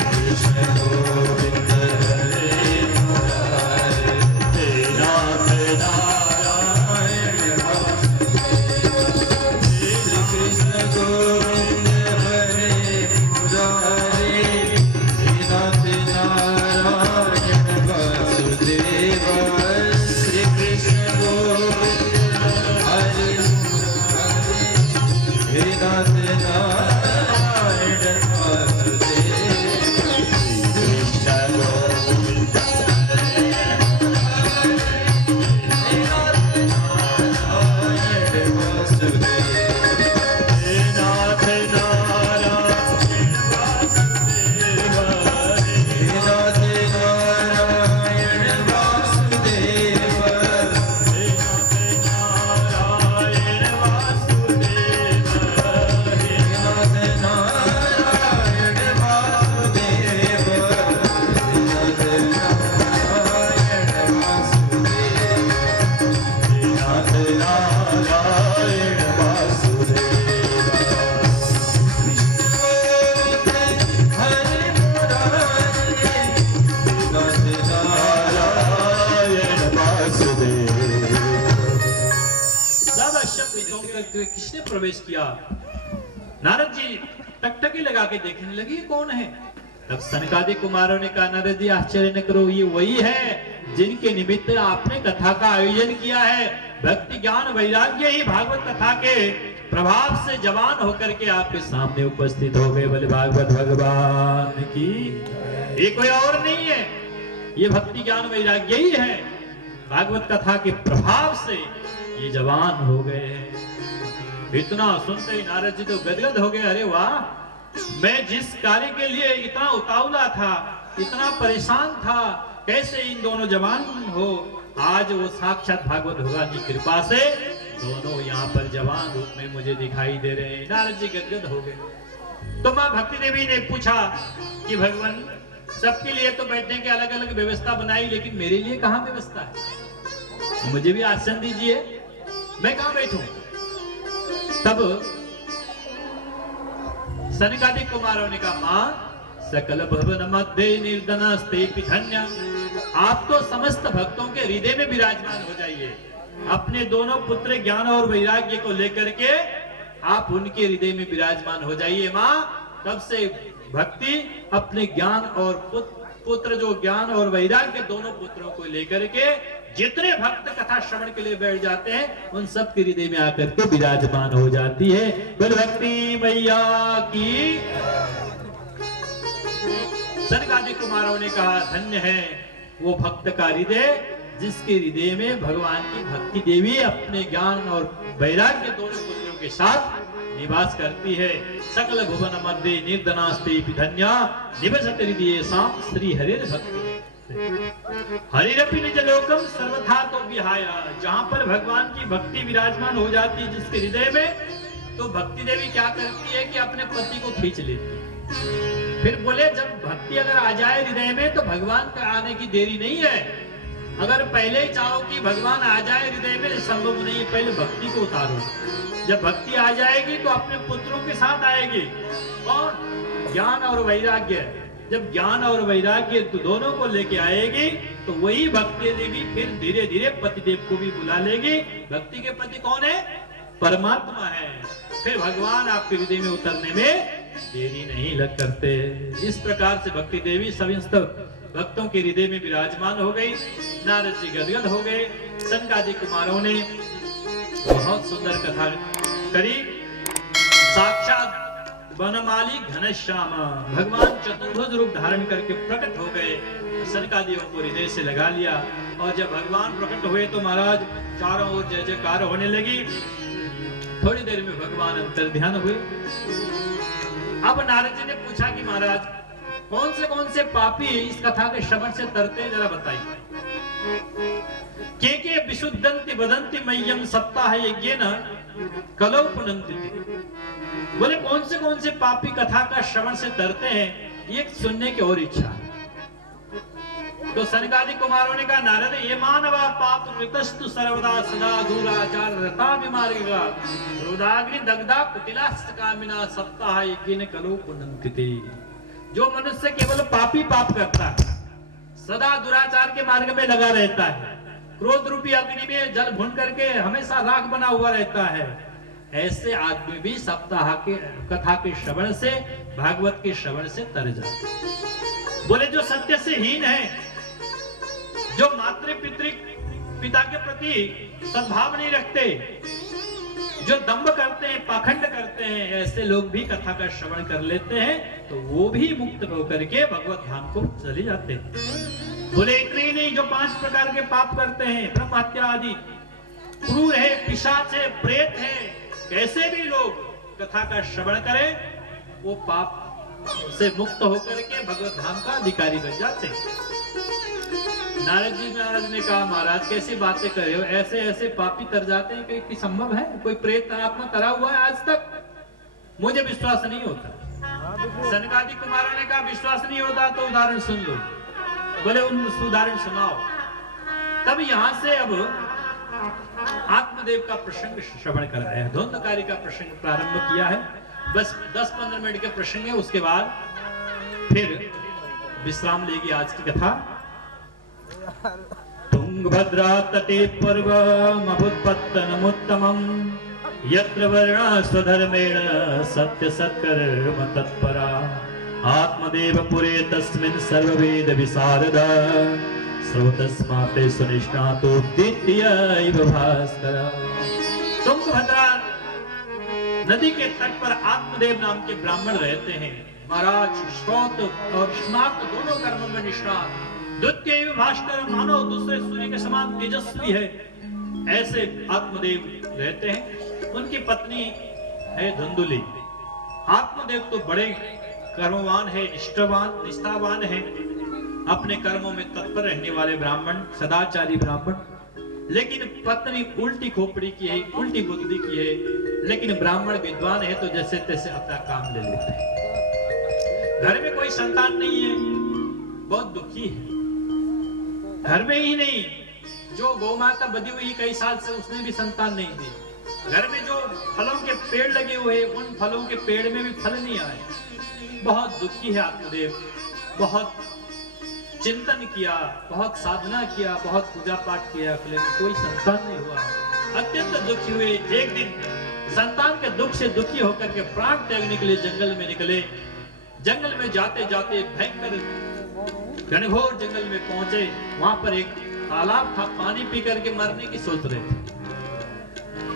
कृष्ण गोविंद हरे मुरारी हे नाथ नारायण वासुदेव। श्री कृष्ण गोविंद किसने प्रवेश किया? नारद जी टकटकी लगा के देखने लगे कौन है। तब सनकादि कुमारों ने कहा नारद जी आश्चर्य न करो, ये वही है जिनके निमित्त आपने कथा का आयोजन किया है। भक्ति ज्ञान वैराग्य ही भागवत कथा के प्रभाव से जवान होकर के आपके सामने उपस्थित हो गए। बोले भागवत भगवान की। ये कोई और नहीं है, ये भक्ति ज्ञान वैराग्य ही है। भागवत कथा के प्रभाव से ये जवान हो गए हैं। इतना सुनते ही नारद जी तो गदगद हो गए। अरे वाह, मैं जिस कार्य के लिए इतना उतावला था, इतना परेशान था, कैसे इन दोनों जवान हो। आज वो साक्षात भागवत भगवान की कृपा से दोनों यहाँ पर जवान रूप में मुझे दिखाई दे रहे हैं। नारद जी गदगद हो गए। तो मां भक्ति देवी ने पूछा कि भगवान सबके लिए तो बैठने की अलग अलग व्यवस्था बनाई, लेकिन मेरे लिए कहाँ व्यवस्था है? मुझे भी आसन दीजिए, मैं कहाँ बैठूं? तब सनकादिक कुमारों ने कहा, मां सकल भवन मध्य निर्धनस्ते धन्य, आप तो समस्त भक्तों के हृदय में विराजमान हो जाइए। अपने दोनों पुत्र ज्ञान और वैराग्य को लेकर के आप उनके हृदय में विराजमान हो जाइए मां। तब से भक्ति अपने ज्ञान और पुत्र जो ज्ञान और वैराग्य दोनों पुत्रों को लेकर के जितने भक्त कथा श्रवण के लिए बैठ जाते हैं उन सब के हृदय में आकर के विराजमान हो जाती है। बोल भक्ति मैया की। सनकादिक कुमारों ने कहा, धन्य है वो भक्त का हृदय जिसके हृदय में भगवान की भक्ति देवी अपने ज्ञान और वैराग्य दोनों पुत्रों के साथ निवास करती है। सकल भुवन मध्य निर्धनास्ते धन्या निवसति हृदये साम श्री हरिर भक्ति हरिरपि निज लोकम सर्वथा तो विहाय। जहां पर भगवान की भक्ति विराजमान हो जाती है जिसके हृदय में, तो भक्ति देवी क्या करती है कि अपने पति को खींच लेती है। फिर बोले, जब भक्ति अगर आ जाए हृदय में तो भगवान का आने की देरी नहीं है। अगर पहले ही चाहो कि भगवान आ जाए हृदय में, संभव नहीं है। पहले भक्ति को उतारो। जब भक्ति आ जाएगी तो अपने पुत्रों के साथ आएगी। और ज्ञान और वैराग्य, जब ज्ञान और वैराग्य तो दोनों को लेके आएगी तो वही भक्ति देवी फिर धीरे धीरे पतिदेव को भी बुला लेगी। भक्ति के पति कौन है? परमात्मा है। फिर भगवान आपके हृदय में उतरने में देरी नहीं लग करते। इस प्रकार से भक्ति देवी समस्त भक्तों के हृदय में विराजमान हो गई। नारद जी गदगद हो गए। सनकादिक कुमारों ने बहुत सुंदर कथा करी। साक्षात वनमाली घनश्याम भगवान चतुर्भुज रूप धारण करके प्रकट हो गए। सनकादियों को हृदय से लगा लिया। और जब भगवान प्रकट हुए तो महाराज चारों ओर जय जयकार होने लगी। थोड़ी देर में भगवान अंतर ध्यान हुए। अब नारद जी ने पूछा कि महाराज कौन से पापी इस कथा के श्रवण से तरते हैं, जरा बताइए। के विशुद्धंति वदंति मह्यम सप्ताह यज्ञेन कलौ पुनन्ति। बोले कौन से पापी कथा का श्रवण से तरते हैं, ये सुनने की और इच्छा है। तो सनकादिक कुमारों ने कहा, नारद ये मानवा पाप ऋतस्तु सर्वदा सदा दूराचार रता विमार्गा रुदाग्नि दग्धा कुटिलास्त कामिना सप्ताह यज्ञेन कलौ पुनन्ति। जो मनुष्य केवल पापी पाप करता है, सदा दुराचार के मार्ग में लगा रहता है, क्रोध रूपी अग्नि में जल भून करके हमेशा राख बना हुआ रहता है, ऐसे आदमी भी सप्ताह के कथा के श्रवण से, भागवत के श्रवण से तर जाते। बोले जो सत्य से हीन है, जो मातृ पिता के प्रति सद्भाव नहीं रखते, जो दंभ करते हैं, पाखंड करते हैं, ऐसे लोग भी कथा का श्रवण कर लेते हैं तो वो भी मुक्त होकर के भगवत धाम को चले जाते हैं। बोले इतने ही नहीं, जो 5 प्रकार के पाप करते हैं, ब्रह्म हत्या आदि, क्रूर है, पिशाच है, प्रेत है, कैसे भी लोग कथा का श्रवण करें वो पाप से मुक्त होकर के भगवत धाम का अधिकारी बन जाते हैं। नारद जी महाराज ने कहा, महाराज कैसी बातें कर रहे हो, ऐसे ऐसे पापी तर जाते हैं कि संभव है? कोई प्रेत आत्मा तरा हुआ है आज तक? मुझे विश्वास नहीं होता। सनकादिक कुमारों ने कहा, विश्वास नहीं होता तो उदाहरण सुन लो। बोले उन उदाहरण सुनाओ। तब यहां से अब आत्मदेव का प्रसंग श्रवण कराया है, धुंधकारी का प्रसंग प्रारंभ किया है। बस 10-15 मिनट के प्रसंग है, उसके बाद फिर विश्राम लेगी आज की कथा। तुंगभद्रा तटे पर्वमुत्पत्तनमुत्तमम् यत्र वर्णा स्वधर्मेण सत्य सत्कर्म तत्परा आत्मदेव पुरे तस्मिन् सर्ववेद विशारदा स्रोतस्माते सुनिष्णातो द्वितीयैव भास्कर। तुंगभद्रा नदी के तट पर आत्मदेव नाम के ब्राह्मण रहते हैं। महाराज श्रोत और स्नात दोनों कर्मों में निष्णात, द्वितीय भास्कर, मानो दूसरे सूर्य के समान तेजस्वी है, ऐसे आत्मदेव रहते हैं। उनकी पत्नी है धुंधुली। आत्मदेव तो बड़े कर्मवान है, निष्ठावान है, अपने कर्मों में तत्पर रहने वाले ब्राह्मण, सदाचारी ब्राह्मण। लेकिन पत्नी उल्टी खोपड़ी की है, उल्टी बुद्धि की है। लेकिन ब्राह्मण विद्वान है तो जैसे तैसे अपना काम ले लेते हैं। घर में कोई संतान नहीं है, बहुत दुखी है। घर में ही नहीं, जो गौ माता बधी हुई कई साल से उसने भी संतान नहीं दी। घर में जो फलों के पेड़ लगे हुए उन फलों के पेड़ में भी फल नहीं आए। बहुत दुखी है आत्मदेव। बहुत चिंतन किया, बहुत साधना किया, बहुत पूजा पाठ किया, लेकिन कोई संतान नहीं हुआ। अत्यंत दुखी हुए। एक दिन संतान के दुख से दुखी होकर के प्राण त्यागने के लिए जंगल में निकले। जंगल में जाते जाते भयंकर घनघोर जंगल में पहुंचे। वहां पर एक तालाब था, पानी पी करके मरने की सोच रहे थे।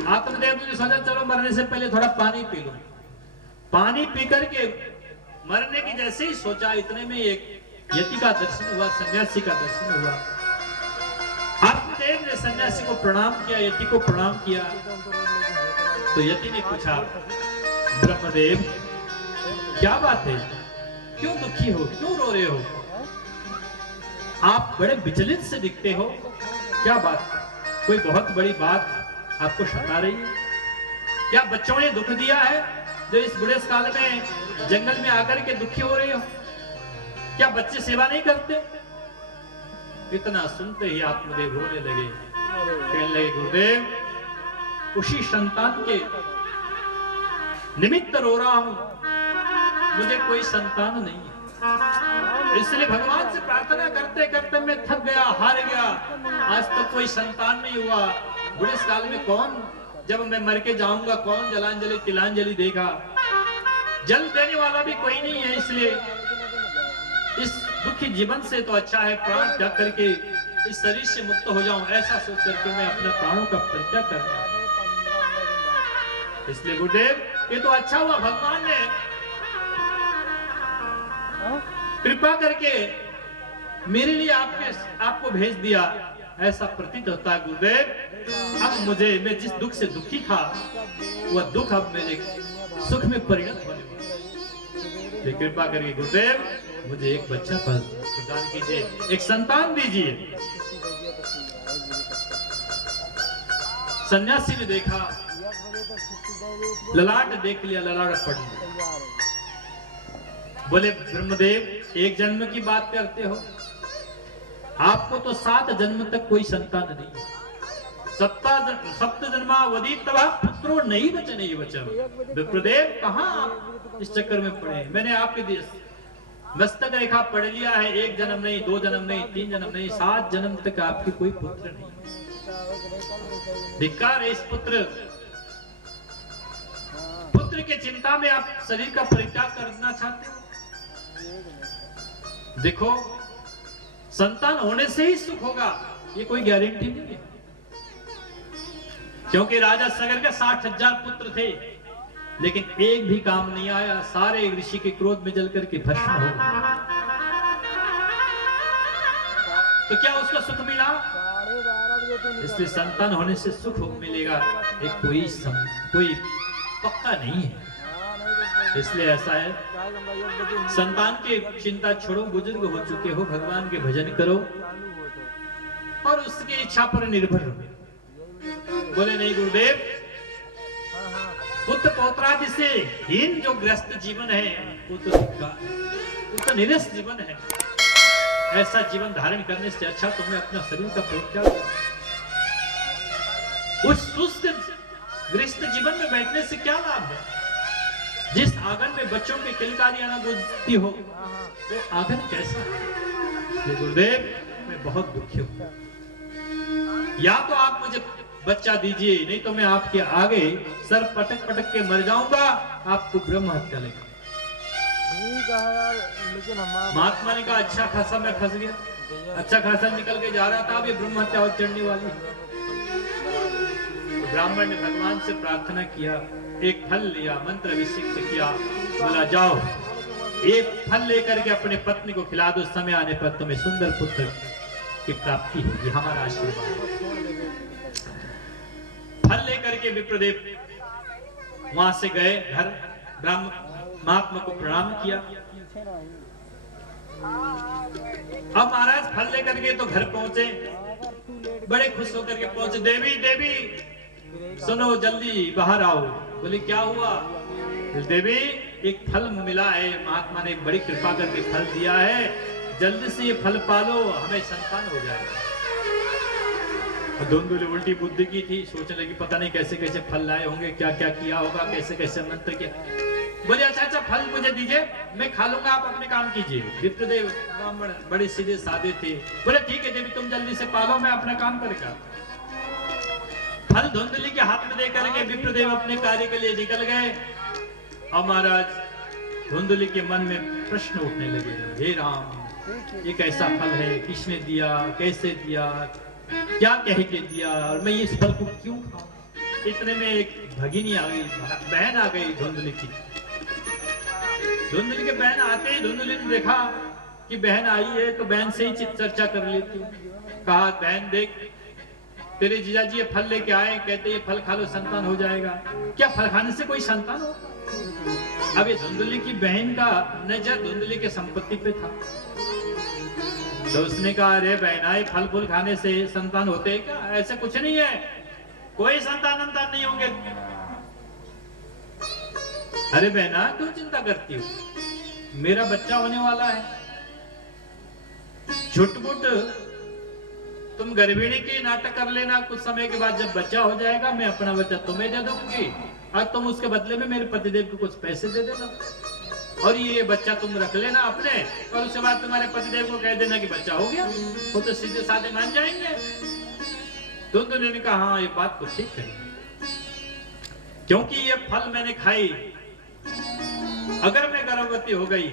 आत्मदेव ने सोचा चलो मरने से पहले थोड़ा पानी पी लो। पानी पी करके मरने की जैसे ही सोचा, इतने में एक यति का दर्शन हुआ, सन्यासी का दर्शन हुआ। आत्मदेव ने सन्यासी को प्रणाम किया, यति को प्रणाम किया। तो यति ने पूछा, ब्रह्मदेव क्या बात है, क्यों दुखी हो, क्यों रो रहे हो? आप बड़े विचलित से दिखते हो, क्या बात, कोई बहुत बड़ी बात आपको सता रही है? क्या बच्चों ने दुख दिया है जो इस बुढ़े काल में जंगल में आकर के दुखी हो रहे हो? क्या बच्चे सेवा नहीं करते? इतना सुनते ही आत्मदेव रोने लगे। कहने लगे, गुरुदेव उसी संतान के निमित्त रो रहा हूं, मुझे कोई संतान नहीं है। इसलिए भगवान से प्रार्थना करते करते मैं थक गया, हार गया। आज तक कोई संतान नहीं हुआ। बुढ़े काल में कौन, जब मैं मर के जाऊंगा, कौन जलांजलि तिलांजलि देगा? जल देने वाला भी कोई नहीं है। इसलिए इस दुखी जीवन से तो अच्छा है प्राण त्याग करके इस शरीर से मुक्त हो जाऊं। ऐसा सोच करके मैं अपने प्राणों का परित्याग कर रहा हूं। इसलिए गुरुदेव ये तो अच्छा हुआ, भगवान ने कृपा करके मेरे लिए आपको भेज दिया, ऐसा प्रतीत होता है गुरुदेव। अब मैं जिस दुख से दुखी था, वह दुख अब मेरे सुख में परिणत होने वाला। कृपा करके गुरुदेव मुझे एक बच्चा प्रदान कीजिए, एक संतान दीजिए। सन्यासी ने देखा, ललाट देख लिया, ललाट पढ़ लिया। बोले, ब्रह्मदेव एक जन्म की बात करते हो, आपको तो 7 जन्म तक कोई संतान नहीं। सप्त जन्मावधि तब पुत्रो नहीं बचे, नहीं बचा। विप्रदेव कहां आप इस चक्कर में पड़े? मैंने आपके मस्तक रेखा पढ़ लिया है, 1 जन्म नहीं, 2 जन्म नहीं, 3 जन्म नहीं, 7 जन्म तक आपके कोई पुत्र नहीं। धिक्कार है इस पुत्र के चिंता में आप शरीर का परित्याग करना चाहते हो। देखो, संतान होने से ही सुख होगा, ये कोई गारंटी नहीं है। क्योंकि राजा सगर के 60,000 पुत्र थे, लेकिन एक भी काम नहीं आया। सारे ऋषि के क्रोध में जल करके भस्म हो गए। तो क्या उसका सुख मिला? इसलिए संतान होने से सुख मिलेगा, एक कोई पक्का नहीं है। इसलिए ऐसा है, संतान की चिंता छोड़ो, बुजुर्ग हो चुके हो, भगवान के भजन करो और उसकी इच्छा पर निर्भर रहो। बोले, नहीं गुरुदेव, पुत्र पौत्रादि से हीन जो ग्रस्त जीवन है वो तो निरस्त जीवन है। ऐसा जीवन धारण करने से अच्छा तुम्हें अपना शरीर का परित्याग करो। उस शुष्क गृहस्थ जीवन में बैठने से क्या लाभ है? जिस आंगन में बच्चों की किलकारियां न गूंजती हो, वो आंगन कैसा है? गुरुदेव मैं बहुत दुखी हूं, या तो आप मुझे बच्चा दीजिए, नहीं तो मैं आपके आगे सर पटक पटक के मर जाऊंगा, आपको ब्रह्म हत्या लगेगा। महात्मा ने कहा, अच्छा खासा मैं फंस गया, अच्छा खासा निकल के जा रहा था, अब ये ब्रह्म हत्या और चढ़ने वाली है। तो ब्राह्मण ने भगवान से प्रार्थना किया, एक फल लिया, मंत्र अभिषेक किया, बोला जाओ एक फल लेकर के अपने पत्नी को खिला दो, समय आने पर तुम्हें सुंदर पुत्र की प्राप्ति होगी, हमारा आशीर्वाद। फल लेकर के विप्रदेव वहां से गए घर, महात्मा को प्रणाम किया। अब महाराज फल लेकर के तो घर पहुंचे, बड़े खुश होकर के पहुंचे। देवी देवी सुनो, जल्दी बाहर आओ। बोले क्या हुआ? देवी एक फल मिला है, महात्मा ने बड़ी कृपा करके फल दिया है, जल्दी से ये फल पालो, हमें संतान हो जाएगा। धुंधुली उल्टी बुद्धि की थी, सोचने लगी पता नहीं कैसे कैसे फल लाए होंगे, क्या क्या किया होगा, कैसे कैसे मंत्र किया। बोले अच्छा अच्छा फल मुझे दीजिए, मैं खा लूंगा, आप अपने काम कीजिए। विप्रदेव ब्राह्मण बड़े सीधे साधे थे, बोले ठीक है देवी तुम जल्दी से पालो, मैं अपना काम करेगा। फल धुंधली के हाथ में देकर के विप्रदेव अपने कार्य के लिए निकल गए। और महाराज धुंधली के मन में प्रश्न उठने लगे, हे राम ये कैसा फल है, किसने दिया, कैसे दिया, क्या कह के दिया, और मैं इस फल को क्यों खाऊं। इतने में एक भगिनी आ गई, बहन आ गई धुंधली की। धुंधली के बहन आते ही धुंधली ने देखा कि बहन आई है, तो बहन से ही चर्चा कर लेती हूँ। कहा बहन देख तेरे जीजाजी ये फल लेके आए, कहते ये फल खा लो संतान हो जाएगा। क्या फल खाने से कोई संतान हो? अब ये धुंधली की बहन का नजर धुंधली के संपत्ति पे था, तो उसने कहा अरे बहना ये फल फूल खाने से संतान होते हैं क्या? ऐसा कुछ नहीं है, कोई संतान नहीं होंगे। अरे बहना क्यों चिंता करती हो, मेरा बच्चा होने वाला है। छुटपुट तुम गर्भिणी की नाटक कर लेना, कुछ समय के बाद जब बच्चा हो जाएगा मैं अपना बच्चा तुम्हें दे दूंगी और तुम उसके बदले में मेरे पतिदेव को कुछ पैसे दे देना, और ये बच्चा तुम रख लेना अपने, और उसके बाद तुम्हारे पतिदेव को कह देना कि बच्चा हो गया, वो तो सीधे साधे मान जाएंगे। धुंधली ने कहा हाँ ये बात तो ठीक है, क्योंकि ये फल मैंने खाई, अगर मैं गर्भवती हो गई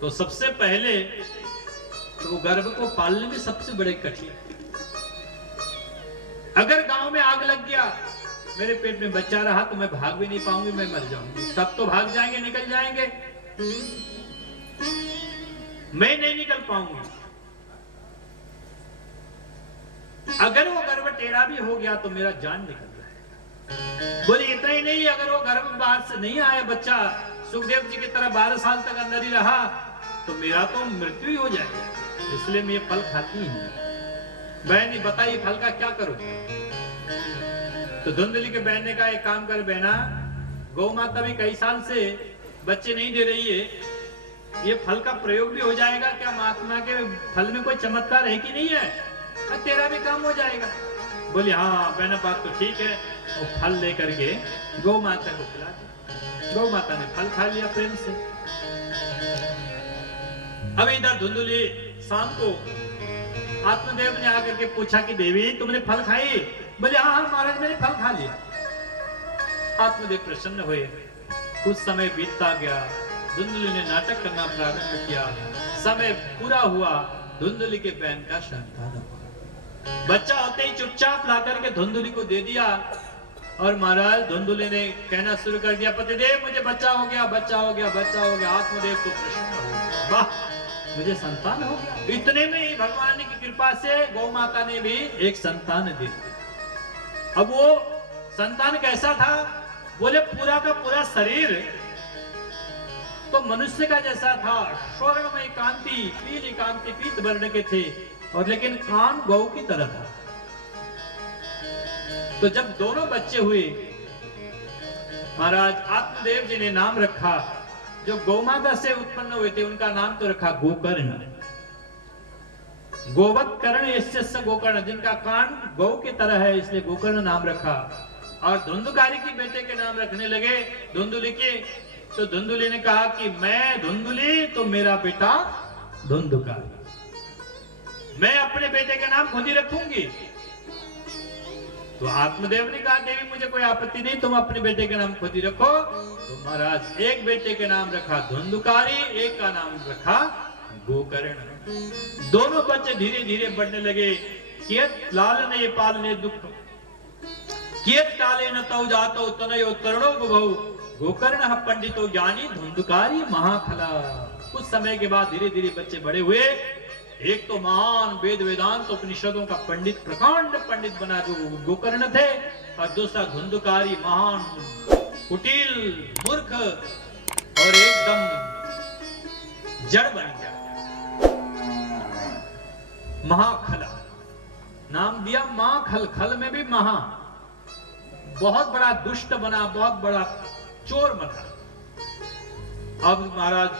तो सबसे पहले तो गर्भ को पालने में सबसे बड़े कठिन। अगर गांव में आग लग गया, मेरे पेट में बच्चा रहा तो मैं भाग भी नहीं पाऊंगी, मैं मर जाऊंगी, सब तो भाग जाएंगे, निकल जाएंगे, मैं नहीं निकल पाऊंगी। अगर वो गर्भ टेढ़ा भी हो गया तो मेरा जान निकल जाएगा। बोले इतना ही नहीं, अगर वो गर्भ बाहर से नहीं आया बच्चा, सुखदेव जी की तरह 12 साल तक अंदर ही रहा, तो मेरा तो मृत्यु ही हो जाएगी, इसलिए मैं ये फल खाती हूँ। बहन बताइए फल का क्या करूं? तो धुंधली के बहन ने कहा एक काम कर बहना, गौ माता भी कई साल से बच्चे नहीं दे रही है, ये फल का प्रयोग भी हो जाएगा, क्या महात्मा के फल में कोई चमत्कार है कि नहीं है, और तेरा भी काम हो जाएगा। बोली हाँ बहना बात तो ठीक है। वो फल लेकर के गौ माता को खिला दिया, गौ माता ने फल खा लिया प्रेम से। अब इधर धुंधली शाम को आत्मदेव ने आकर के पूछा कि देवी तुमने फल खाई? बोले हाँ हाँ महाराज मैंने फल खा लिया। आत्मदेव प्रसन्न हुए। कुछ समय बीतता गया, धुंधली ने नाटक करना प्रारंभ किया, समय पूरा हुआ, धुंधली के बहन का संतान हुआ। बच्चा होते ही चुपचाप लाकर के धुंधली को दे दिया, और महाराज धुंधली ने कहना शुरू कर दिया पतिदेव मुझे बच्चा हो गया, बच्चा हो गया, बच्चा हो गया। आत्मदेव को प्रसन्न हो, वाह मुझे संतान हो गया। इतने में ही भगवान की कृपा से गौ माता ने भी एक संतान दे दिया। अब वो संतान कैसा था? बोले पूरा का पूरा शरीर तो मनुष्य का जैसा था, स्वर्णमय कांति, पीली कांति, पीत वर्ण के थे, और लेकिन कान गौ की तरह था। तो जब दोनों बच्चे हुए, महाराज आत्मदेव जी ने नाम रखा, जो गौमाता से उत्पन्न हुए थे उनका नाम तो रखा गोकर्ण। गोवत कर्ण इससे गोकर्ण, जिनका कान गौ की तरह है इसलिए गोकर्ण नाम रखा। और धुंधुकारी के बेटे के नाम रखने लगे धुंधुली के। तो धुंधुली ने कहा कि मैं धुंधुली तो मेरा बेटा धुंधुकारी, मैं अपने बेटे के नाम खुद ही रखूंगी। तो आत्मदेव ने कहा देवी मुझे कोई आपत्ति नहीं, तुम अपने बेटे के नाम खुद ही रखो। तो महाराज एक बेटे के नाम रखा धुंधुकारी, एक का नाम रखा गोकर्ण। दोनों बच्चे धीरे धीरे बढ़ने लगे। कियत लालने पालने दुख, कियत काले न तौ जातो तनयो तरुणो बुभौ, गोकर्ण पंडितो ज्ञानी धुंधुकारी महाखला। कुछ समय के बाद धीरे धीरे बच्चे बड़े हुए। एक तो महान वेद वेदांत उपनिषदों का पंडित, प्रकांड पंडित बना जो गोकर्ण थे, और दूसरा धुंधुकारी महान कुटिल मूर्ख और एकदम जड़ बन गया। महाखला नाम दिया, महाखल, खल में भी महा, बहुत बड़ा दुष्ट बना, बहुत बड़ा चोर बना। अब महाराज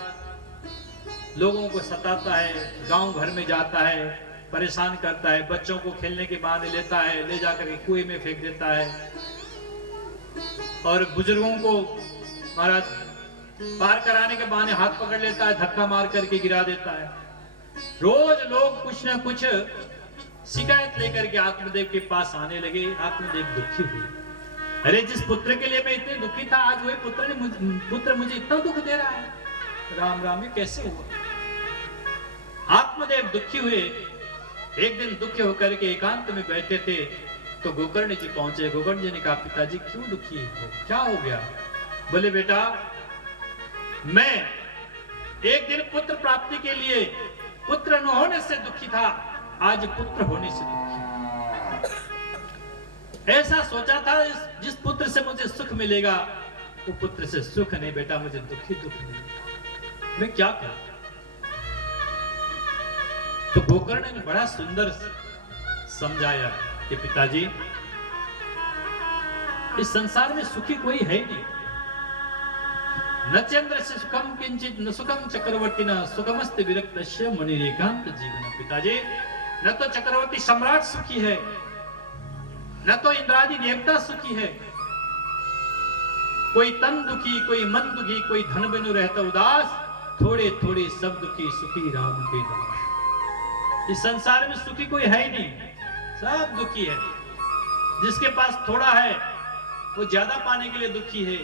लोगों को सताता है, गांव भर में जाता है, परेशान करता है, बच्चों को खेलने के बहाने लेता है, ले जाकर के कुएं में फेंक देता है, और बुजुर्गों को महाराज पार कराने के बहाने हाथ पकड़ लेता है, धक्का मार करके गिरा देता है। रोज लोग कुछ ना कुछ शिकायत लेकर के आत्मदेव के पास आने लगे। आत्मदेव दुखी हुए, अरे जिस पुत्र के लिए मैं इतने दुखी था, आज वही पुत्र मुझे इतना दुख दे रहा है। राम राम, ये कैसे हुआ? आत्मदेव दुखी हुए। एक दिन दुखी होकर के एकांत में बैठे थे तो गोकर्ण जी पहुंचे। गोकर्ण जी ने कहा, पिताजी क्यों दुखी हो, क्या हो गया? बोले, बेटा मैं एक दिन पुत्र प्राप्ति के लिए पुत्र न होने से दुखी था, आज पुत्र होने से दुखी। ऐसा सोचा था जिस पुत्र से मुझे सुख मिलेगा, वो पुत्र से सुख नहीं बेटा, मुझे दुख मिलेगा, मैं क्या करूं? तो गोकर्ण ने बड़ा सुंदर समझाया कि पिताजी, इस संसार में सुखी कोई है ही नहीं। न चंद्र से सुखम किंचित न सुखम चक्रवर्ती न सुखमस्त विरक्तस्य मुनिरेकांत जीवन। पिताजी, न तो चक्रवर्ती सम्राट सुखी है, न तो इंद्रादि देवता सुखी है। कोई तन दुखी, कोई मन दुखी, कोई धन बिनु रहता उदास, थोड़े थोड़े सब दुखी, सुखी राम के दास। इस संसार में सुखी कोई है ही नहीं, सब दुखी है। जिसके पास थोड़ा है वो ज्यादा पाने के लिए दुखी है,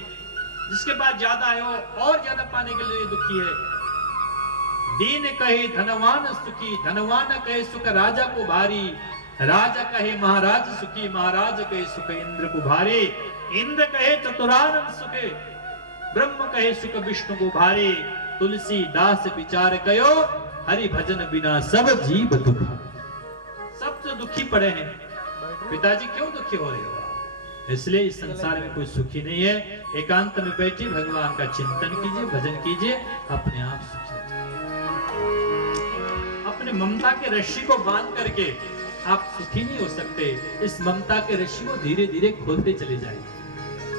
जिसके पास ज्यादा है वो और ज्यादा पाने के लिए दुखी है। दीन कहे धनवान सुखी, धनवान कहे सुख राजा को भारी, राजा कहे महाराज सुखी, महाराज कहे सुख इंद्र को भारी, इंद्र कहे चतुरानंद सुखे, ब्रह्म कहे सुख विष्णु को भारी। तुलसी दास विचार कयो, हरि भजन बिना सब जीव दुख। सब तो दुखी पड़े हैं। पिताजी क्यों दुखी हो रहे हो? इसलिए इस संसार में कोई सुखी नहीं है। एकांत में बैठिए, भगवान का चिंतन कीजिए, भजन कीजिए, अपने आप सुखी। अपने ममता के रस्सी को बांध करके आप सुखी नहीं हो सकते। इस ममता के रस्सी को धीरे धीरे खोलते चले जाइए।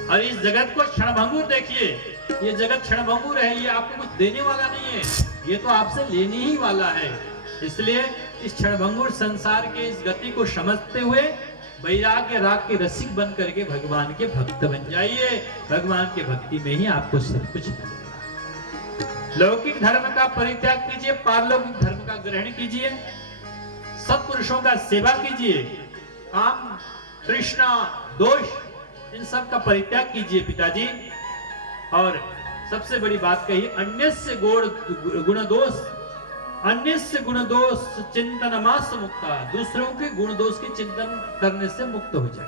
और इस जगत को क्षणभंगुर देखिए। ये जगत क्षणभंगुर है, ये आपको कुछ देने वाला नहीं है, ये तो आपसे लेने ही वाला है। इसलिए इस क्षणभंगुर संसार के इस गति को समझते हुए वैराग्य राग के रसिक बन करके भगवान के भक्त बन जाइए। भगवान के भक्ति में ही आपको सब कुछ मिलेगा। लौकिक धर्म का परित्याग कीजिए, पारलौकिक धर्म का ग्रहण कीजिए, सत्पुरुषों का सेवा कीजिए, काम तृष्णा दोष इन सब का परित्याग कीजिए पिताजी। और सबसे बड़ी बात कही, अन्य से गुण दोष, अन्य से गुण दोष चिंतन मास मुक्ता, दूसरों के गुण दोष के चिंतन करने से मुक्त हो जाए।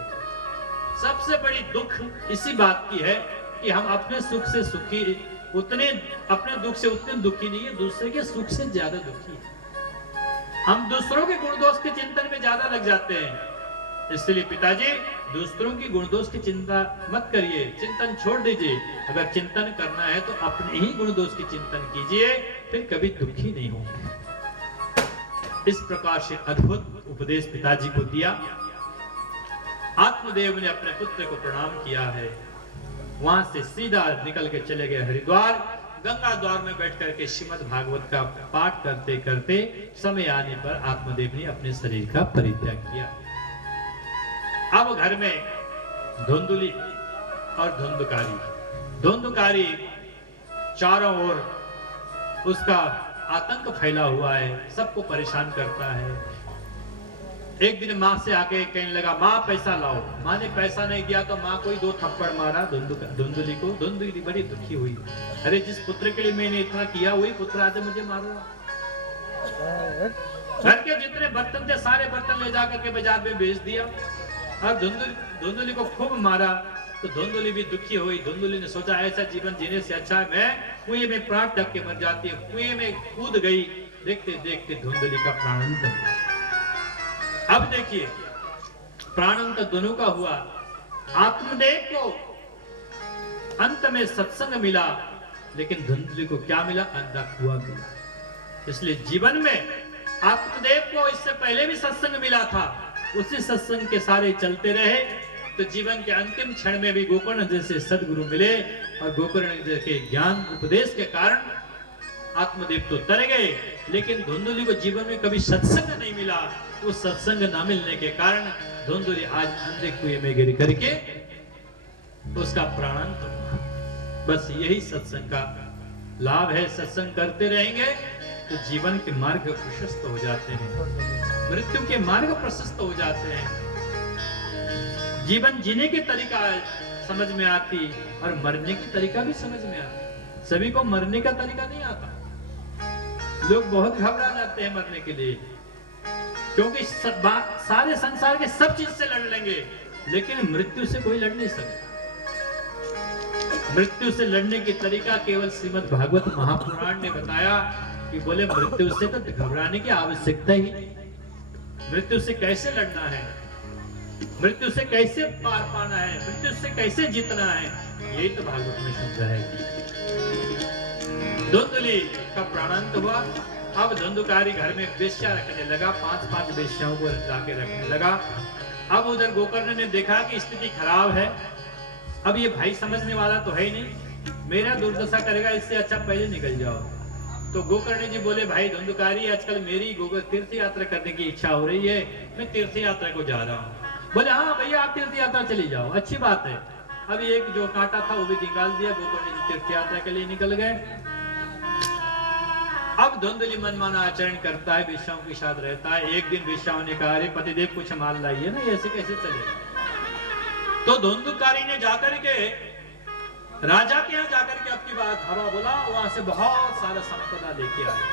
सबसे बड़ी दुख इसी बात की है कि हम अपने सुख से सुखी, उतने अपने दुख से उतने दुखी नहीं है, दूसरे के सुख से ज्यादा दुखी है। हम दूसरों के गुण दोष के चिंतन में ज्यादा लग जाते हैं। इसलिए पिताजी, दूसरों की गुण दोष की चिंता मत करिए, चिंतन छोड़ दीजिए। अगर चिंतन करना है तो अपने ही गुण दोष की चिंतन कीजिए, फिर कभी दुखी नहीं होंगे। इस प्रकार से अद्भुत उपदेश पिताजी को दिया। आत्मदेव ने अपने पुत्र को प्रणाम किया है। वहां से सीधा निकल के चले गए हरिद्वार। गंगा द्वार में बैठ करके श्रीमद् भागवत का पाठ करते करते समय आने पर आत्मदेव ने अपने शरीर का परित्याग किया। अब घर में धुंधुली और धुंधकारी चारों ओर उसका आतंक फैला हुआ है, सबको परेशान करता है। एक दिन माँ से आके कहने लगा, माँ पैसा लाओ। माँ ने पैसा नहीं दिया तो माँ को ही 2 थप्पड़ मारा धुंधुली को। धुंधुली बड़ी दुखी हुई, अरे जिस पुत्र के लिए मैंने इतना किया वही पुत्र आज मुझे मार रहा। घर के जितने बर्तन थे सारे बर्तन ले जाकर के बाजार में बेच दिया और धुंधुली को खूब मारा। तो धुंधुली भी दुखी हुई। धुंधुली ने सोचा, ऐसा जीवन जीने से अच्छा है मैं कुएं में प्राण ढक के मर जाती हूँ। कुएं में कूद गई। देखते देखते धुंधुली का प्राणांत हुआ। अब देखिए, प्राणांत दोनों का हुआ। आत्मदेव को अंत में सत्संग मिला, लेकिन धुंधुली को क्या मिला? अंधा कुआं मिला। इसलिए जीवन में आत्मदेव को इससे पहले भी सत्संग मिला था, उसी सत्संग के सारे चलते रहे तो जीवन के अंतिम क्षण में भी गोकर्ण जैसे सदगुरु मिले और गोकर्ण के ज्ञान उपदेश के कारण आत्मदेव तो तर गए, लेकिन धुंधुली को जीवन में कभी सत्संग नहीं मिला। वो सत्संग न मिलने के कारण धुंधुली आज अंधे कुएं में गिर करके उसका प्राणांत हुआ। बस यही सत्संग का लाभ है। सत्संग करते रहेंगे तो जीवन के मार्ग प्रशस्त हो जाते हैं, मृत्यु के मार्ग प्रशस्त हो जाते हैं। जीवन जीने की तरीका समझ में आती और मरने की तरीका भी समझ में आती। सभी को मरने का तरीका नहीं आता। लोग बहुत घबरा जाते हैं मरने के लिए, क्योंकि सारे संसार के सब चीज से लड़ लेंगे, लेकिन मृत्यु से कोई लड़ नहीं सकता। मृत्यु से लड़ने की तरीका केवल श्रीमद् भागवत महापुराण ने बताया कि बोले मृत्यु से तो घबराने की आवश्यकता ही नहीं। मृत्यु से कैसे लड़ना है, मृत्यु से कैसे पार पाना है, मृत्यु से कैसे जीतना है, यही तो भागवत में समझाया। धुंधुली का प्राणांत हुआ। अब धुंधुकारी घर में वेश्या रखने लगा, 5-5 वेश्याओं को जाके रखने लगा। अब उधर गोकर्ण ने देखा कि स्थिति खराब है, अब ये भाई समझने वाला तो है ही नहीं, मेरा दुर्दशा करेगा, इससे अच्छा पहले निकल जाओ। तो गोकर्ण जी बोले, भाई धुंधुकारी, आजकल मेरी तीर्थ यात्रा करने की इच्छा हो रही है, मैं तीर्थ यात्रा को जा रहा हूँ। बोले हाँ भैया, आप तीर्थ यात्रा चली जाओ, अच्छी बात है। अब एक जो कांटा था वो भी निकाल दिया, गोकर्ण जी तीर्थ यात्रा के लिए निकल गए। अब धुंधुली मनमाना आचरण करता है, वेश्याओं के साथ रहता है। एक दिन वेश्याओं ने कहा, अरे पतिदेव कुछ माल लाइए ना, ऐसे कैसे चलेगा। तो धुंधुकारी ने जाकर के राजा के यहाँ जाकर के अपनी बात हवा बोला, वहां से बहुत सारा संपदा लेके आए।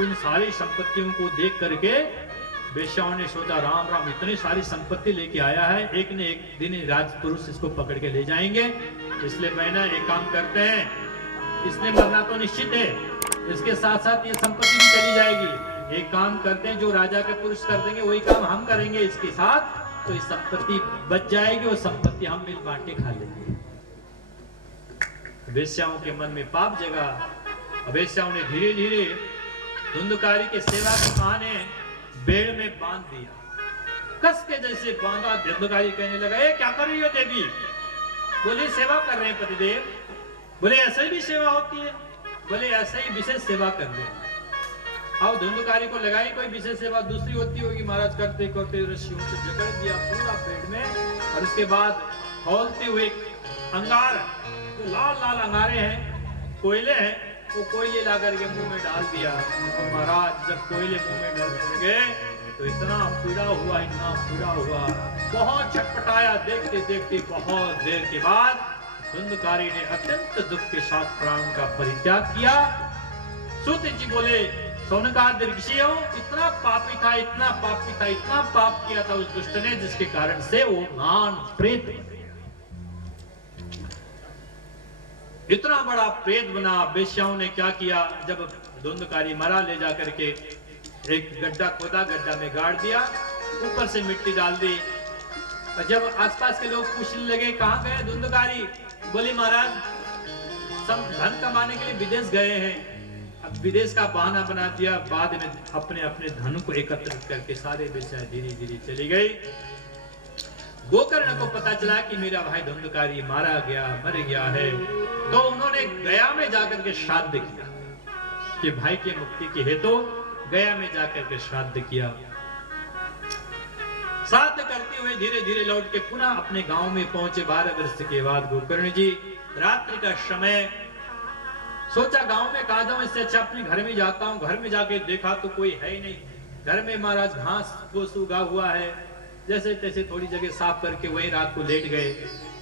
उन सारी संपत्तियों को देख करके वेश्याओं ने सोचा, राम राम, इतनी सारी संपत्ति लेके आया है, एक न एक दिन राजपुरुष इसको पकड़ के ले जाएंगे, इसलिए मैं ना एक काम करते हैं, इसने मरना तो निश्चित है, इसके साथ साथ ये संपत्ति भी चली जाएगी। एक काम करते हैं, जो राजा के पुरुष कर देंगे वही काम हम करेंगे इसके साथ, तो ये संपत्ति बच जाएगी और संपत्ति हम मिल बांट के खा लेंगे। वेश्याओं के मन में पाप जगा। वेश्याओं ने धीरे धीरे धुंधुकारी के सेवा के बहाने बेड़ में बांध दिया। कस के जैसे बांधा। धुंधुकारी कहने लगा, ए क्या कर रही हो देवी? बोले सेवा कर रहे हैं पतिदेव। बोले ऐसे भी सेवा होती है? बोले ऐसे ही विशेष सेवा कर रहे हैं। अब धुंधुकारी को लगाई कोई विशेष सेवा दूसरी होती होगी, महाराज करते करते रस्सियों से जकड़ दिया पूरा पेट में, और उसके बाद खौलते हुए अंगार, जो लाल लाल अंगारे हैं, कोयले हैं, वो कोयले ला करके मुंह में डाल दिया। और महाराज जब कोयले मुंह में डालने लगे तो इतना पीड़ा हुआ, इतना पीड़ा हुआ, बहुत छटपटाया। देखते देखते बहुत देर के बाद धुंधुकारी ने अत्यंत दुख के साथ प्राण का परित्याग किया। सूत जी बोले, सोनकार दीर्घियों, इतना पापी था, इतना पापी था, इतना पाप किया था उस दुष्ट ने, जिसके कारण से वो मान प्रेत बन गया। इतना बड़ा प्रेत बना। वेश्याओं ने क्या किया, जब धुंधुकारी मरा, ले जाकर के एक गड्ढा खोदा, गड्ढा में गाड़ दिया, ऊपर से मिट्टी डाल दी। और जब आसपास के लोग पूछने लगे, कहाँ गए धुंधुकारी? बोले महाराज सब धन कमाने के लिए विदेश गए हैं। अब विदेश का बहाना बना दिया। बाद में अपने अपने धन को एकत्रित करके सारे वेश्याएं धीरे धीरे चली गई। गोकर्ण को पता चला कि मेरा भाई धुंधुकारी मारा गया, मर गया है, तो उन्होंने गया में जाकर के श्राद्ध किया कि भाई के मुक्ति के हेतु गया में जाकर के श्राद्ध किया। श्राद्ध करते हुए धीरे धीरे लौट के पुनः अपने गांव में पहुंचे। 12 वर्ष के बाद गोकर्ण जी, रात्रि का समय, सोचा गांव में कहा जाऊं, इससे अच्छा अपने घर में जाता हूं। घर में जाके देखा तो कोई है ही नहीं। घर में महाराज घास फूस उगा हुआ है, जैसे तैसे थोड़ी जगह साफ करके वहीं रात को लेट गए।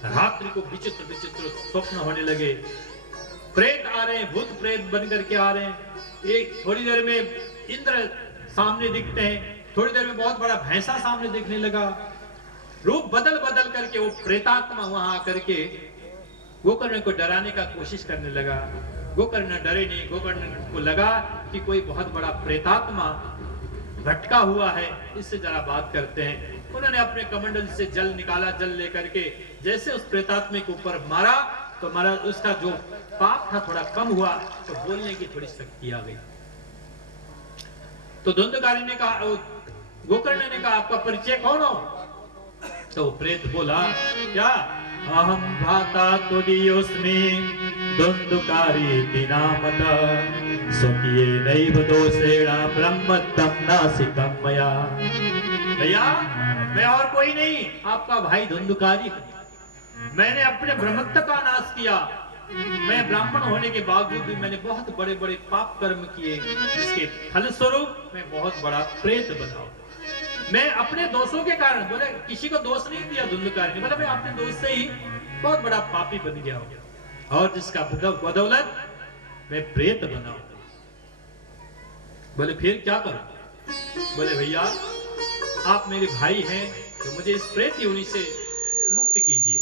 रात्रि को विचित्र विचित्र स्वप्न होने लगे। प्रेत आ रहे हैं, भूत प्रेत बन करके आ रहे हैं। एक थोड़ी देर में इंद्र सामने दिखते हैं, थोड़ी देर में बहुत बड़ा भैंसा सामने दिखने लगा। रूप बदल बदल करके वो प्रेतात्मा वहां आकर के गोकर्ण को डराने का कोशिश करने लगा। गोकर्ण डरे नहीं। गोकर्ण को लगा कि कोई बहुत बड़ा प्रेतात्मा भटका हुआ है, इससे जरा बात करते हैं। उन्होंने अपने कमंडल से जल निकाला। जल लेकर के जैसे उस प्रेतात्मा के ऊपर मारा तो महाराज उसका जो पाप था थोड़ा कम हुआ, तो बोलने की थोड़ी शक्ति आ गई। तो धुंधुकारी ने कहा, गोकर्ण ने कहा, आपका परिचय कौन हो? तो प्रेत बोला, क्या? अहम भ्राता तुदीयोस्मि दुंदुकारी नामता स्वकीये नैव दोषेण ब्रह्मत्वं नासिकं मया। भैया मैं और कोई नहीं, आपका भाई धुंधुकारी हूं। मैंने अपने ब्रह्मत्व का नाश किया। मैं ब्राह्मण होने के बावजूद भी मैंने बहुत बड़े बड़े पाप कर्म किए, जिसके फलस्वरूप मैं बहुत बड़ा प्रेत बना हूं। मैं अपने दोषों के कारण, बोले किसी को दोष नहीं दिया धुंधुकारी ने, मतलब मैं अपने दोष से ही बहुत बड़ा पापी बन गया हूं, और जिसका बदौलत मैं प्रेत बना हूं। बोले फिर क्या करूं? बोले भैया आप मेरे भाई हैं तो मुझे इस प्रेत योनि से मुक्त कीजिए।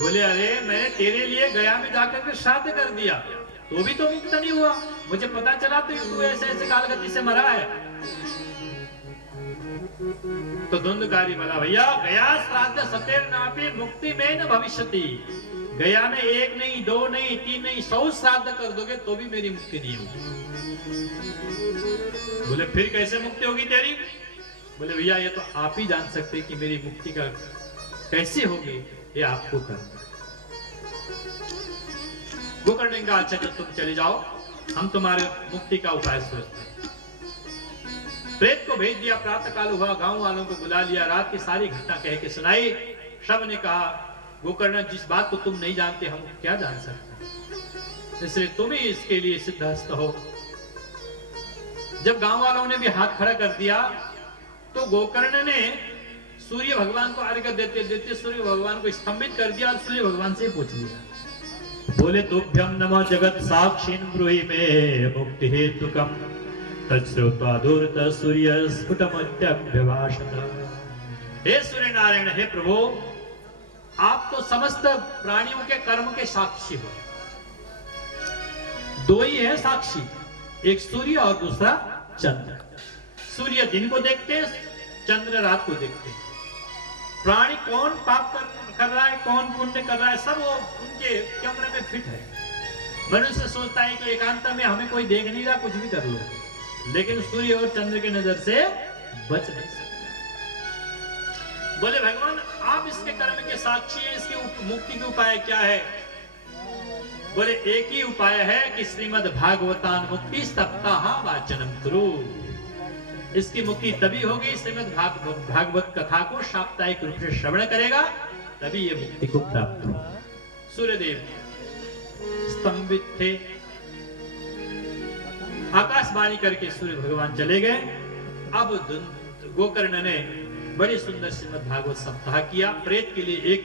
बोले अरे मैंने तेरे लिए गया में जाकर के श्राद्ध कर दिया, तो भी तो मुक्त नहीं हुआ। मुझे पता चला तो तू ऐसे ऐसे कालगति से मरा है। तो धुंधुकारी बोला भैया गया श्राद्ध सतेर नापी मुक्ति में न भविष्यति। गया में 1 नहीं 2 नहीं 3 नहीं 100 श्राद्ध कर दोगे तो भी मेरी मुक्ति नहीं होगी। बोले फिर कैसे मुक्ति होगी तेरी? बोले भैया ये तो आप ही जान सकते कि मेरी मुक्ति का कैसे होगी, ये आपको करना। गोकर्ण ने कहा अच्छा तुम चले जाओ, हम तुम्हारे मुक्ति का उपाय सोचते हैं। प्रेत को भेज दिया। प्रातः काल हुआ, गांव वालों को बुला लिया, रात की सारी घटना कह के सुनाई। सब ने कहा गोकर्ण जिस बात को तुम नहीं जानते हम क्या जान सकते, इसलिए तुम ही इसके लिए सिद्धहस्त हो। जब गांव वालों ने भी हाथ खड़ा कर दिया तो गोकर्ण ने सूर्य भगवान को अर्घ्य देते देते सूर्य भगवान को स्तंभित कर दिया और सूर्य भगवान से पूछ लिया। बोले तुभ्यं नमः जगत साक्षिन् ब्रूहि मे मुक्ति हेतुकम् तच्छ्रुत्वा दूरत सूर्य स्फुटमत्यभ्यभाषत। हे सूर्य नारायण, हे प्रभु आप तो समस्त प्राणियों के कर्म के साक्षी हो। 2 ही है साक्षी, एक सूर्य और दूसरा चंद्र। सूर्य दिन को देखते, चंद्र रात को देखते। प्राणी कौन पाप कर रहा है, कौन पुण्य कर रहा है, सब वो उनके कैमरे में फिट है। मनुष्य सोचता है कि एकांत में हमें कोई देख नहीं रहा, कुछ भी कर लो, लेकिन सूर्य और चंद्र की नजर से बच नहीं सकते। बोले भगवान आप इसके कर्म के साक्षी हैं, इसकी मुक्ति के उपाय क्या है? बोले एक ही उपाय है कि श्रीमद् भागवतान मुक्ति सप्ताह वाचनम करो। इसकी मुक्ति तभी होगी, श्रीमद् भागवत कथा को साप्ताहिक रूप से श्रवण करेगा, तभी ये मुक्ति को प्राप्त होगा। सूर्यदेव स्तंभित थे, आकाशवाणी करके सूर्य भगवान चले गए। अब गोकर्ण ने बड़ी सुंदर श्रीमद् भागवत सप्ताह किया। प्रेत के लिए एक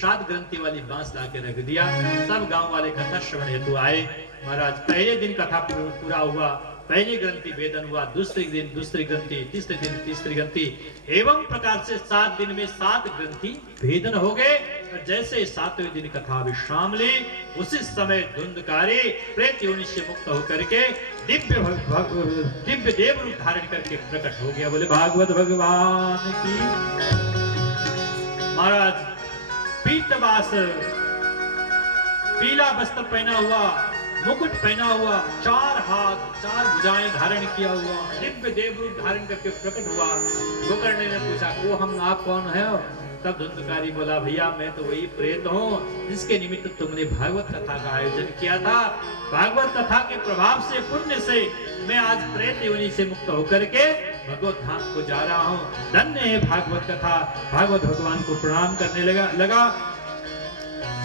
7 ग्रंथि वाली बांस ला के रख दिया। सब गांव वाले कथा श्रवण हेतु आए। महाराज पहले दिन कथा पूरा हुआ, पहली ग्रंथि वेदन हुआ, दूसरे दिन दूसरी ग्रंथि, तीसरे दिन तीसरी ग्रंथि, एवं प्रकार से 7 दिन में 7 ग्रंथि भेदन हो गए। और जैसे 7वें दिन कथा विश्राम ली, उसी समय धुंधुकारी प्रेत योनि से मुक्त होकर के दिव्य देव रूप धारण करके प्रकट हो गया। बोले भागवत भगवान की। महाराज पीतवास, पीला वस्त्र पहना हुआ, मुकुट पहना हुआ, 4 हाथ 4 भुजाएं धारण किया हुआ, दिव्य देव रूप धारण करके प्रकट हुआ। गोकर्ण ने पूछा वो हम आप कौन है? तब धुंधुकारी बोला भैया मैं तो वही प्रेत हूँ जिसके निमित्त तुमने भागवत कथा का आयोजन किया था। भागवत कथा के प्रभाव से, पुण्य से मैं आज प्रेत योनि से मुक्त होकर के भगवत धाम को जा रहा हूँ। धन्य है भागवत कथा। भागवत भगवान को प्रणाम करने लगा।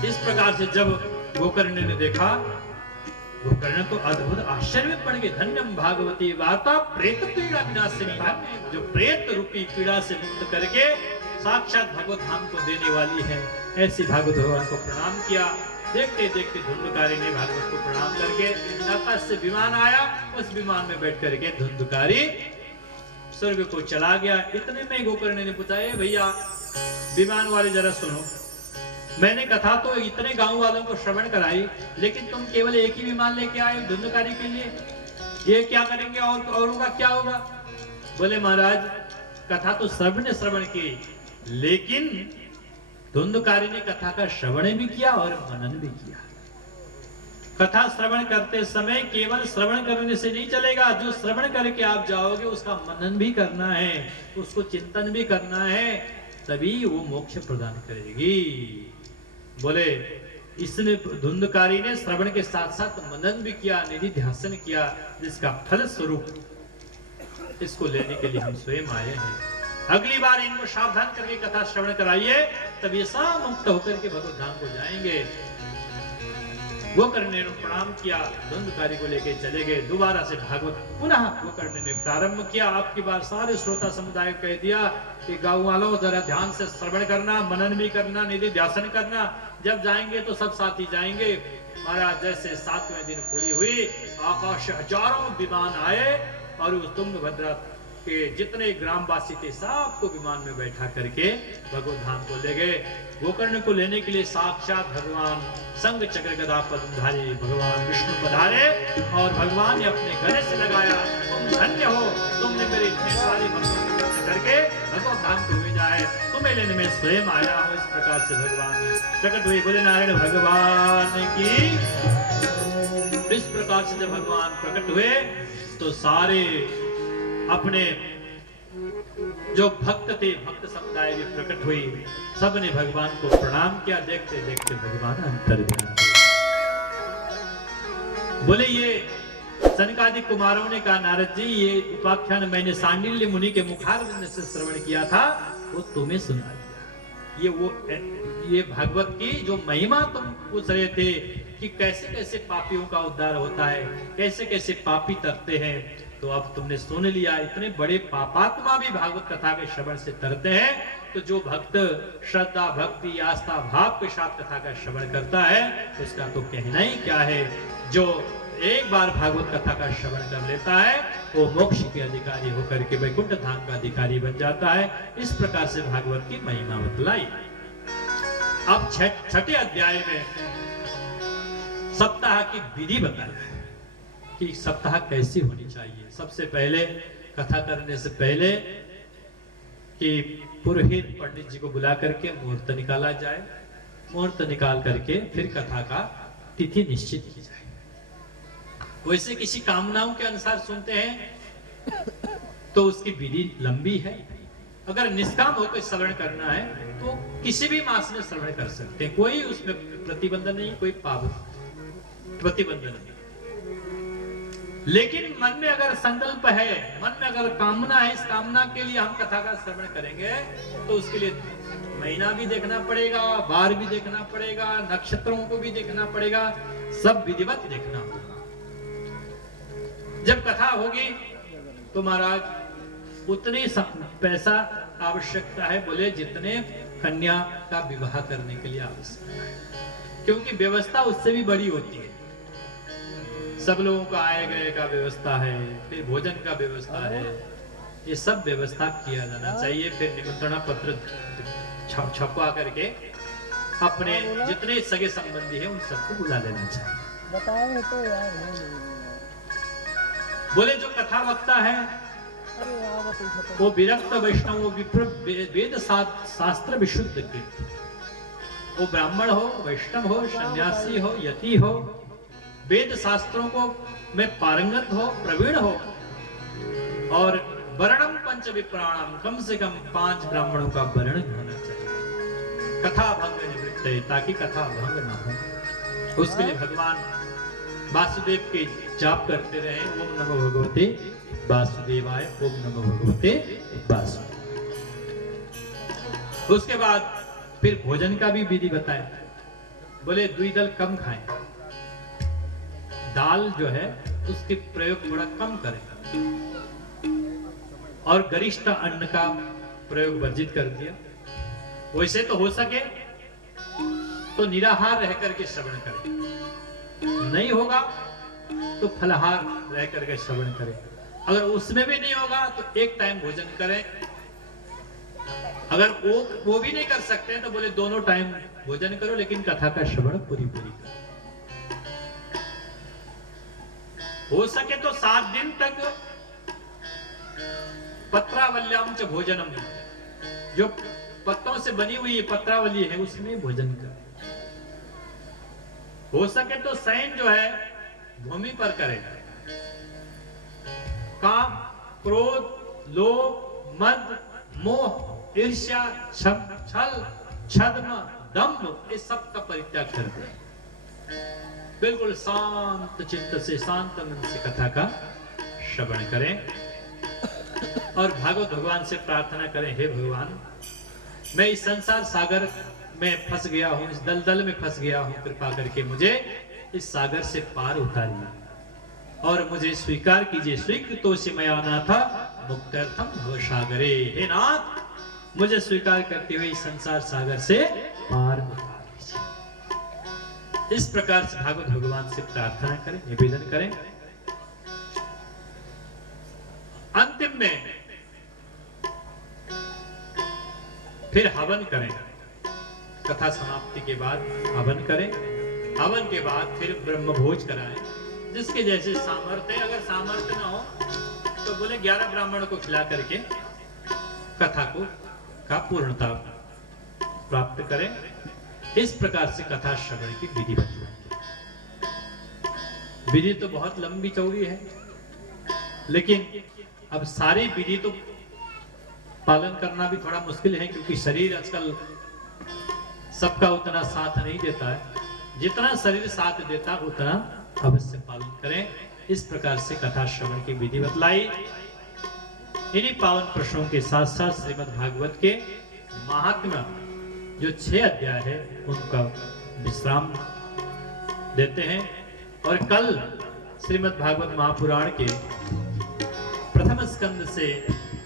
इस प्रकार से जब गोकर्ण ने देखा, गोकर्ण तो अद्भुत आश्चर्य में पड़ गए। धन्यम भागवती वार्ता प्रेत पीड़ा विनाशिनी, जो प्रेत रूपी पीड़ा से मुक्त करके साक्षात भगवत धाम को देने वाली है। ऐसी भागवत भगवान को प्रणाम किया। देखते देखते धुंधुकारी ने भागवत को प्रणाम करके आकाश से विमान आया, उस विमान में बैठ करके धुंधुकारी स्वर्ग को चला गया। इतने में गोकर्ण ने पूछा भैया विमान वाले जरा सुनो, मैंने कथा तो इतने गांव वालों को श्रवण कराई, लेकिन तुम केवल एक ही विमान लेके आए धुंधुकारी के लिए, ये क्या करेंगे और औरों का क्या होगा? बोले महाराज कथा तो सबने श्रवण की, लेकिन धुंधुकारी ने कथा का श्रवण भी किया और मनन भी किया। कथा श्रवण करते समय केवल श्रवण करने से नहीं चलेगा, जो श्रवण करके आप जाओगे उसका मनन भी करना है, उसको चिंतन भी करना है, तभी वो मोक्ष प्रदान करेगी। बोले इसलिए धुंधकारी ने श्रवण के साथ साथ मनन भी किया, निधि ध्यासन किया, जिसका फल स्वरूप इसको लेने के लिए हम स्वयं आए हैं। अगली बार इनको सावधान करके कथा श्रवण कराइए, तब ये सब मुक्त होकर के भगवत धाम को जाएंगे। गोकर्ण ने प्रणाम किया, धुंधकारी को लेके चले गए। दोबारा से भागवत पुनः गोकर्ण ने प्रारंभ किया। आपकी बार सारे श्रोता समुदाय को कह दिया कि गाँव वालों जरा ध्यान से श्रवण करना, मनन भी करना, निधि ध्यासन करना। जब जाएंगे तो सब साथी जाएंगे। महाराज जैसे 7वें दिन पूरी हुई, आकाश हजारों विमान आए और उस तुंगभद्रा के जितने ग्रामवासी थे सबको विमान में बैठा करके भगवत धाम को ले गए। गोकर्ण को लेने के लिए साक्षात भगवान संग चक्र गदा पद्मधारी भगवान विष्णु पधारे और भगवान ने अपने गले से लगाया, तुम धन्य हो, तुमने मेरे इतने सारे भक्तों को प्रसन्न करके भगवत धाम को भेजा है, तुम्हें लेने में स्वयं आया हूँ। इस प्रकार से भगवान प्रकट हुए। बोले नारायण भगवान की। इस प्रकार से जब भगवान प्रकट हुए तो सारे अपने जो भक्त थे, भक्त समुदाय भी प्रकट हुई। सबने भगवान को प्रणाम किया। देखते देखते भगवान अंतर्ध्यान हुए। बोले ये सनकादिक कुमारों ने कहा, नारद जी ये उपाख्यान मैंने सांडिल्य मुनि के मुखारविंद से श्रवण किया था, वो तुम्हें सुना दिया। ये भागवत की जो महिमा तुम पूछ रहे थे कि कैसे कैसे पापियों का उद्धार होता है, कैसे कैसे पापी तरते हैं, तो अब तुमने सुन लिया। इतने बड़े पापात्मा भी भागवत कथा के श्रवण से तरते हैं। तो जो भक्त श्रद्धा भक्ति आस्था भाव के साथ कथा का श्रवण करता है, उसका तो कहना ही क्या है। जो एक बार भागवत कथा का श्रवण कर लेता है, वो मोक्ष के अधिकारी होकर के वैकुंठ धाम का अधिकारी बन जाता है। इस प्रकार से भागवत की महिमा बतलाई। अब छठे अध्याय में सप्ताह की विधि बताई कि सप्ताह कैसी होनी चाहिए। सबसे पहले कथा करने से पहले कि पुरोहित पंडित जी को बुला करके मुहूर्त निकाला जाए। मुहूर्त निकाल करके फिर कथा का तिथि निश्चित की जाए। वैसे किसी कामनाओं के अनुसार सुनते हैं तो उसकी विधि लंबी है। अगर निष्काम होकर श्रवण करना है तो किसी भी मास में श्रवण कर सकते हैं, कोई उसमें प्रतिबंध नहीं, कोई प्रतिबंध नहीं। लेकिन मन में अगर संकल्प है, मन में अगर कामना है, इस कामना के लिए हम कथा का श्रवण करेंगे, तो उसके लिए महीना भी देखना पड़ेगा, बार भी देखना पड़ेगा, नक्षत्रों को भी देखना पड़ेगा, सब विधिवत देखना होगा। जब कथा होगी तो महाराज उतनी पैसा आवश्यकता है, बोले जितने कन्या का विवाह करने के लिए आवश्यक है, क्योंकि व्यवस्था उससे भी बड़ी होती है। सब लोगों का आए गए का व्यवस्था है, फिर भोजन का व्यवस्था है, ये सब व्यवस्था किया जाना चाहिए। फिर निमंत्रण पत्र छपवा करके अपने जितने सगे संबंधी हैं उन सबको बुला लेना चाहिए। बताओ तो यार। बोले जो कथा वक्ता है वो विरक्त वैष्णव, वो विप्र, वेद शास्त्र विशुद्ध के, वो ब्राह्मण हो, वैष्णव हो, सन्यासी हो, यति हो, वेद शास्त्रों को में पारंगत हो, प्रवीण हो, और वर्णम पंच विप्राणम, कम से कम 5 ब्राह्मणों का वर्ण होना चाहिए। कथा भंग निवृत्त है, ताकि कथा भंग ना हो। उसके लिए भगवान वासुदेव के जाप करते रहे, ओम नमो भगवते वासुदेवाय, ओम नमो भगवते वासुदेव। उसके बाद फिर भोजन का भी विधि बताया। बोले द्विदल कम खाएं, दाल जो है उसके प्रयोग थोड़ा कम करें, और गरिष्ठ अन्न का प्रयोग वर्जित कर दिया। वैसे तो हो सके तो निराहार रह करके श्रवण करें, नहीं होगा तो फलाहार रह करके श्रवण करें। अगर उसमें भी नहीं होगा तो एक टाइम भोजन करें। अगर वो भी नहीं कर सकते तो बोले दोनों टाइम भोजन करो, लेकिन कथा का श्रवण पूरी करो। हो सके तो 7 दिन तक पत्रावल्याम च भोजनम, जो पत्तों से बनी हुई पत्रावली है उसमें भोजन करें। हो सके तो शयन जो है भूमि पर करें। काम, क्रोध, लोभ, मद, मोह, ईर्ष्या, छल, छद्म, दंभ, ये सब का परित्याग कर दें। बिल्कुल शांत चित्त से, शांत मन से कथा का श्रवण करें और भागवत भगवान से प्रार्थना करें, हे भगवान, मैं इस संसार सागर में फंस गया हूं, इस दलदल में फंस गया हूं, कृपा करके मुझे इस सागर से पार उतारिए और मुझे स्वीकार कीजिए। स्वीकृतो से मया नाथा मुक्त्यर्थम भवसागरे। हे नाथ, मुझे स्वीकार करते हुए इस संसार सागर से पार उतार लीजिए। इस प्रकार से भागवत भगवान से प्रार्थना करें, निवेदन करें। अंतिम में फिर हवन करें। कथा समाप्ति के बाद हवन करें। हवन के बाद फिर ब्रह्मभोज कराएं, जिसके जैसे सामर्थ्य है। अगर सामर्थ्य ना हो तो बोले 11 ब्राह्मण को खिला करके कथा को का पूर्णता प्राप्त करें। इस प्रकार से कथा श्रवण की विधि बताई। विधि तो बहुत लंबी चौड़ी है, लेकिन अब सारी विधि तो पालन करना भी थोड़ा मुश्किल है, क्योंकि शरीर आजकल सबका उतना साथ नहीं देता है। जितना शरीर साथ देता उतना अवश्य पालन करें। इस प्रकार से कथा श्रवण की विधि बतलाई। इन्हीं पावन प्रश्नों के साथ साथ श्रीमद् भागवत के महात्म्य जो 6 अध्याय है उनका विश्राम देते हैं। और कल श्रीमद् भागवत महापुराण के प्रथम स्कंद से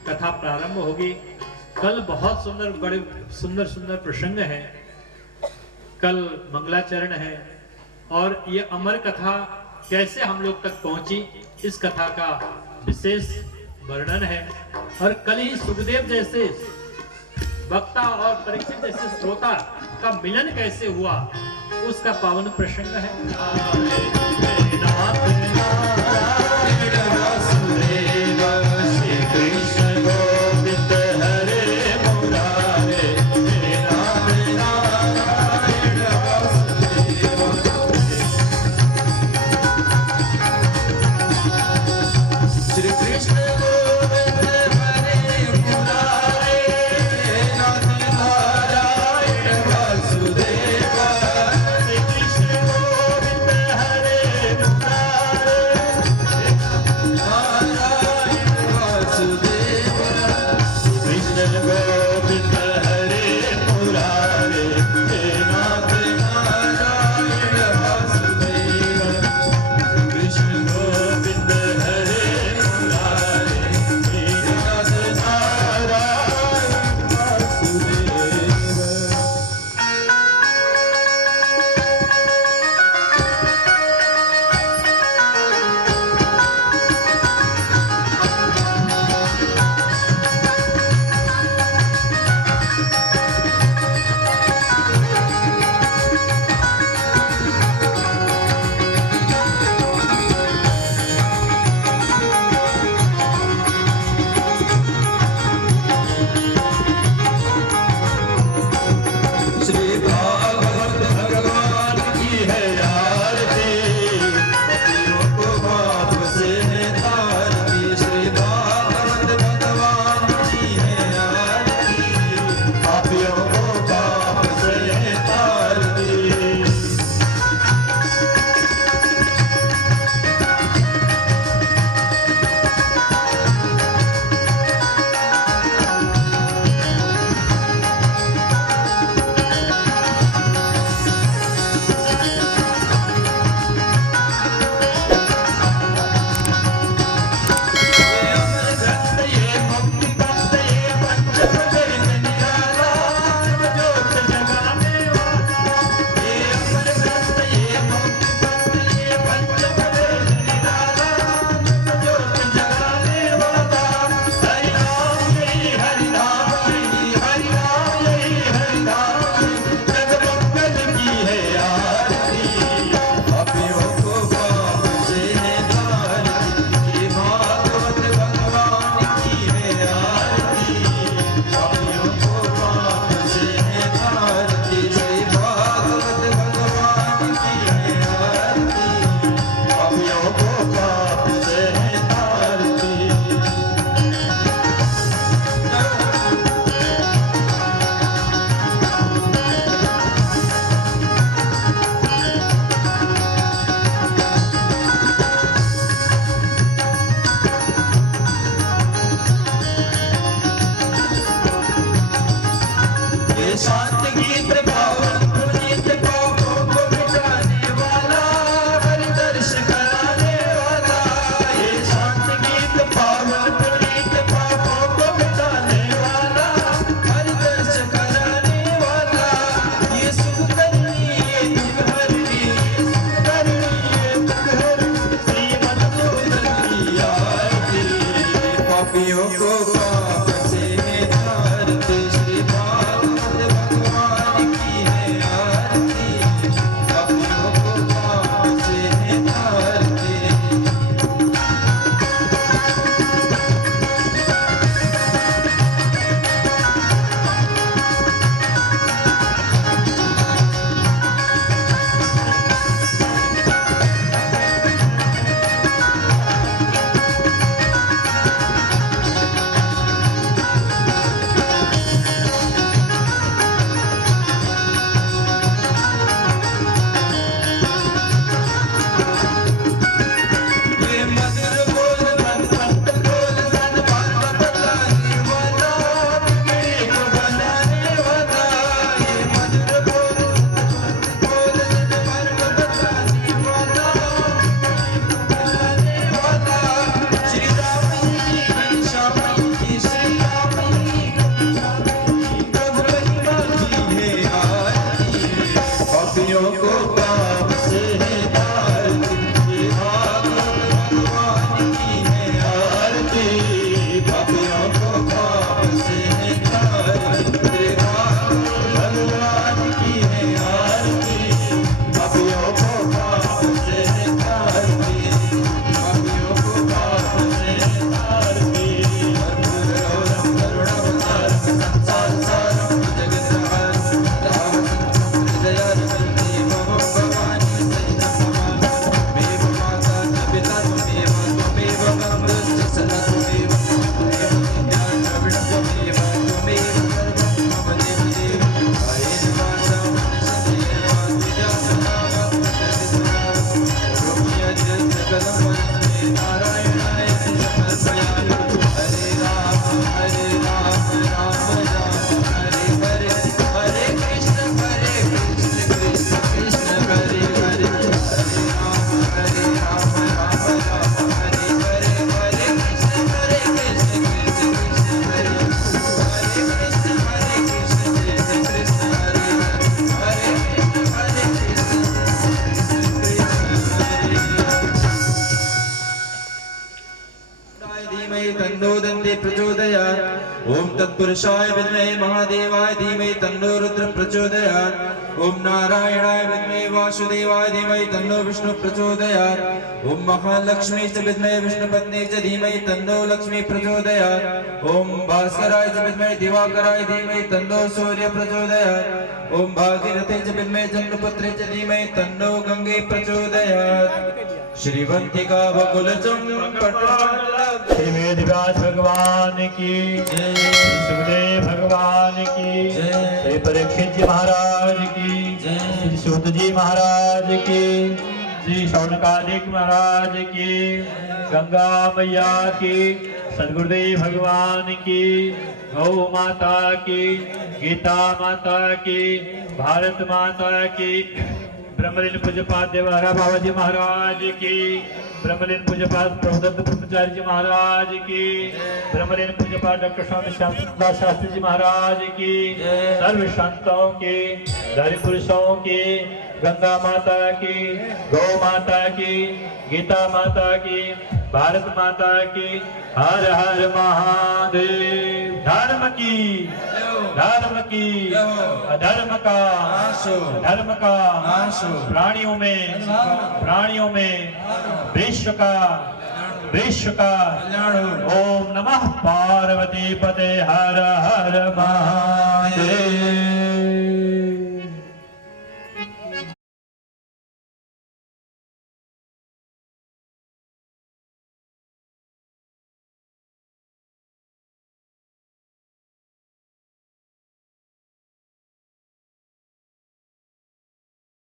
कथा प्रारंभ होगी। कल बहुत सुंदर, बड़े सुंदर सुंदर प्रसंग है। कल मंगलाचरण है और ये अमर कथा कैसे हम लोग तक पहुंची, इस कथा का विशेष वर्णन है। और कल ही सुखदेव जैसे वक्ता और परीक्षित जैसे श्रोता का मिलन कैसे हुआ, उसका पावन प्रसंग है। इति प्रचोदयात् ओम तत्पुरुषाय विद्महे महादेवाय धीमहि तन्नो रुद्र प्रचोदयात् ओम नारायणाय विद्महे वासुदेवाय धीमहि तन्नो विष्णु प्रचोदयात् ओम महालक्ष्मी च विद्महे विष्णुपत्नी च धीमहि तन्नो लक्ष्मी प्रचोदयात् ओम भास्कराय च विद्महे दिवाकराय धीमहि तन्नो सूर्य प्रचोदयात् ओम भागीरथी च विद्महे जन्मपुत्रे च धीमहि तन्नो गंगे प्रचोदयात् श्रीवंतिका बकुलचम पटालभ श्री वेदव्यास भगवान की जय सुखदेव भगवान की जय। श्री परीक्षित जी महाराज की जय। श्री सूत जी महाराज की श्री शौनकादिक महाराज की गंगा मैया की सदगुरुदेव भगवान की गौ माता की गीता माता की भारत माता की ब्रह्मलीन पूज्यपाद देवहरा बाबा जी महाराज की ब्रह्मलीन पूज्यपाद प्रभुदत्त ब्रह्मचारी जी महाराज की ब्रह्मलीन पूज्यपाद डॉक्टर स्वामी श्याम सुंदर शास्त्री जी महाराज की सर्व संतों की धर्म पुरुषों की गंगा माता की गौ माता की गीता माता की भारत माता की हर हर महादेव धर्म की अधर्म का धर्म का प्राणियों में विश्व का ओम नमः पार्वती पते हर हर महादेव।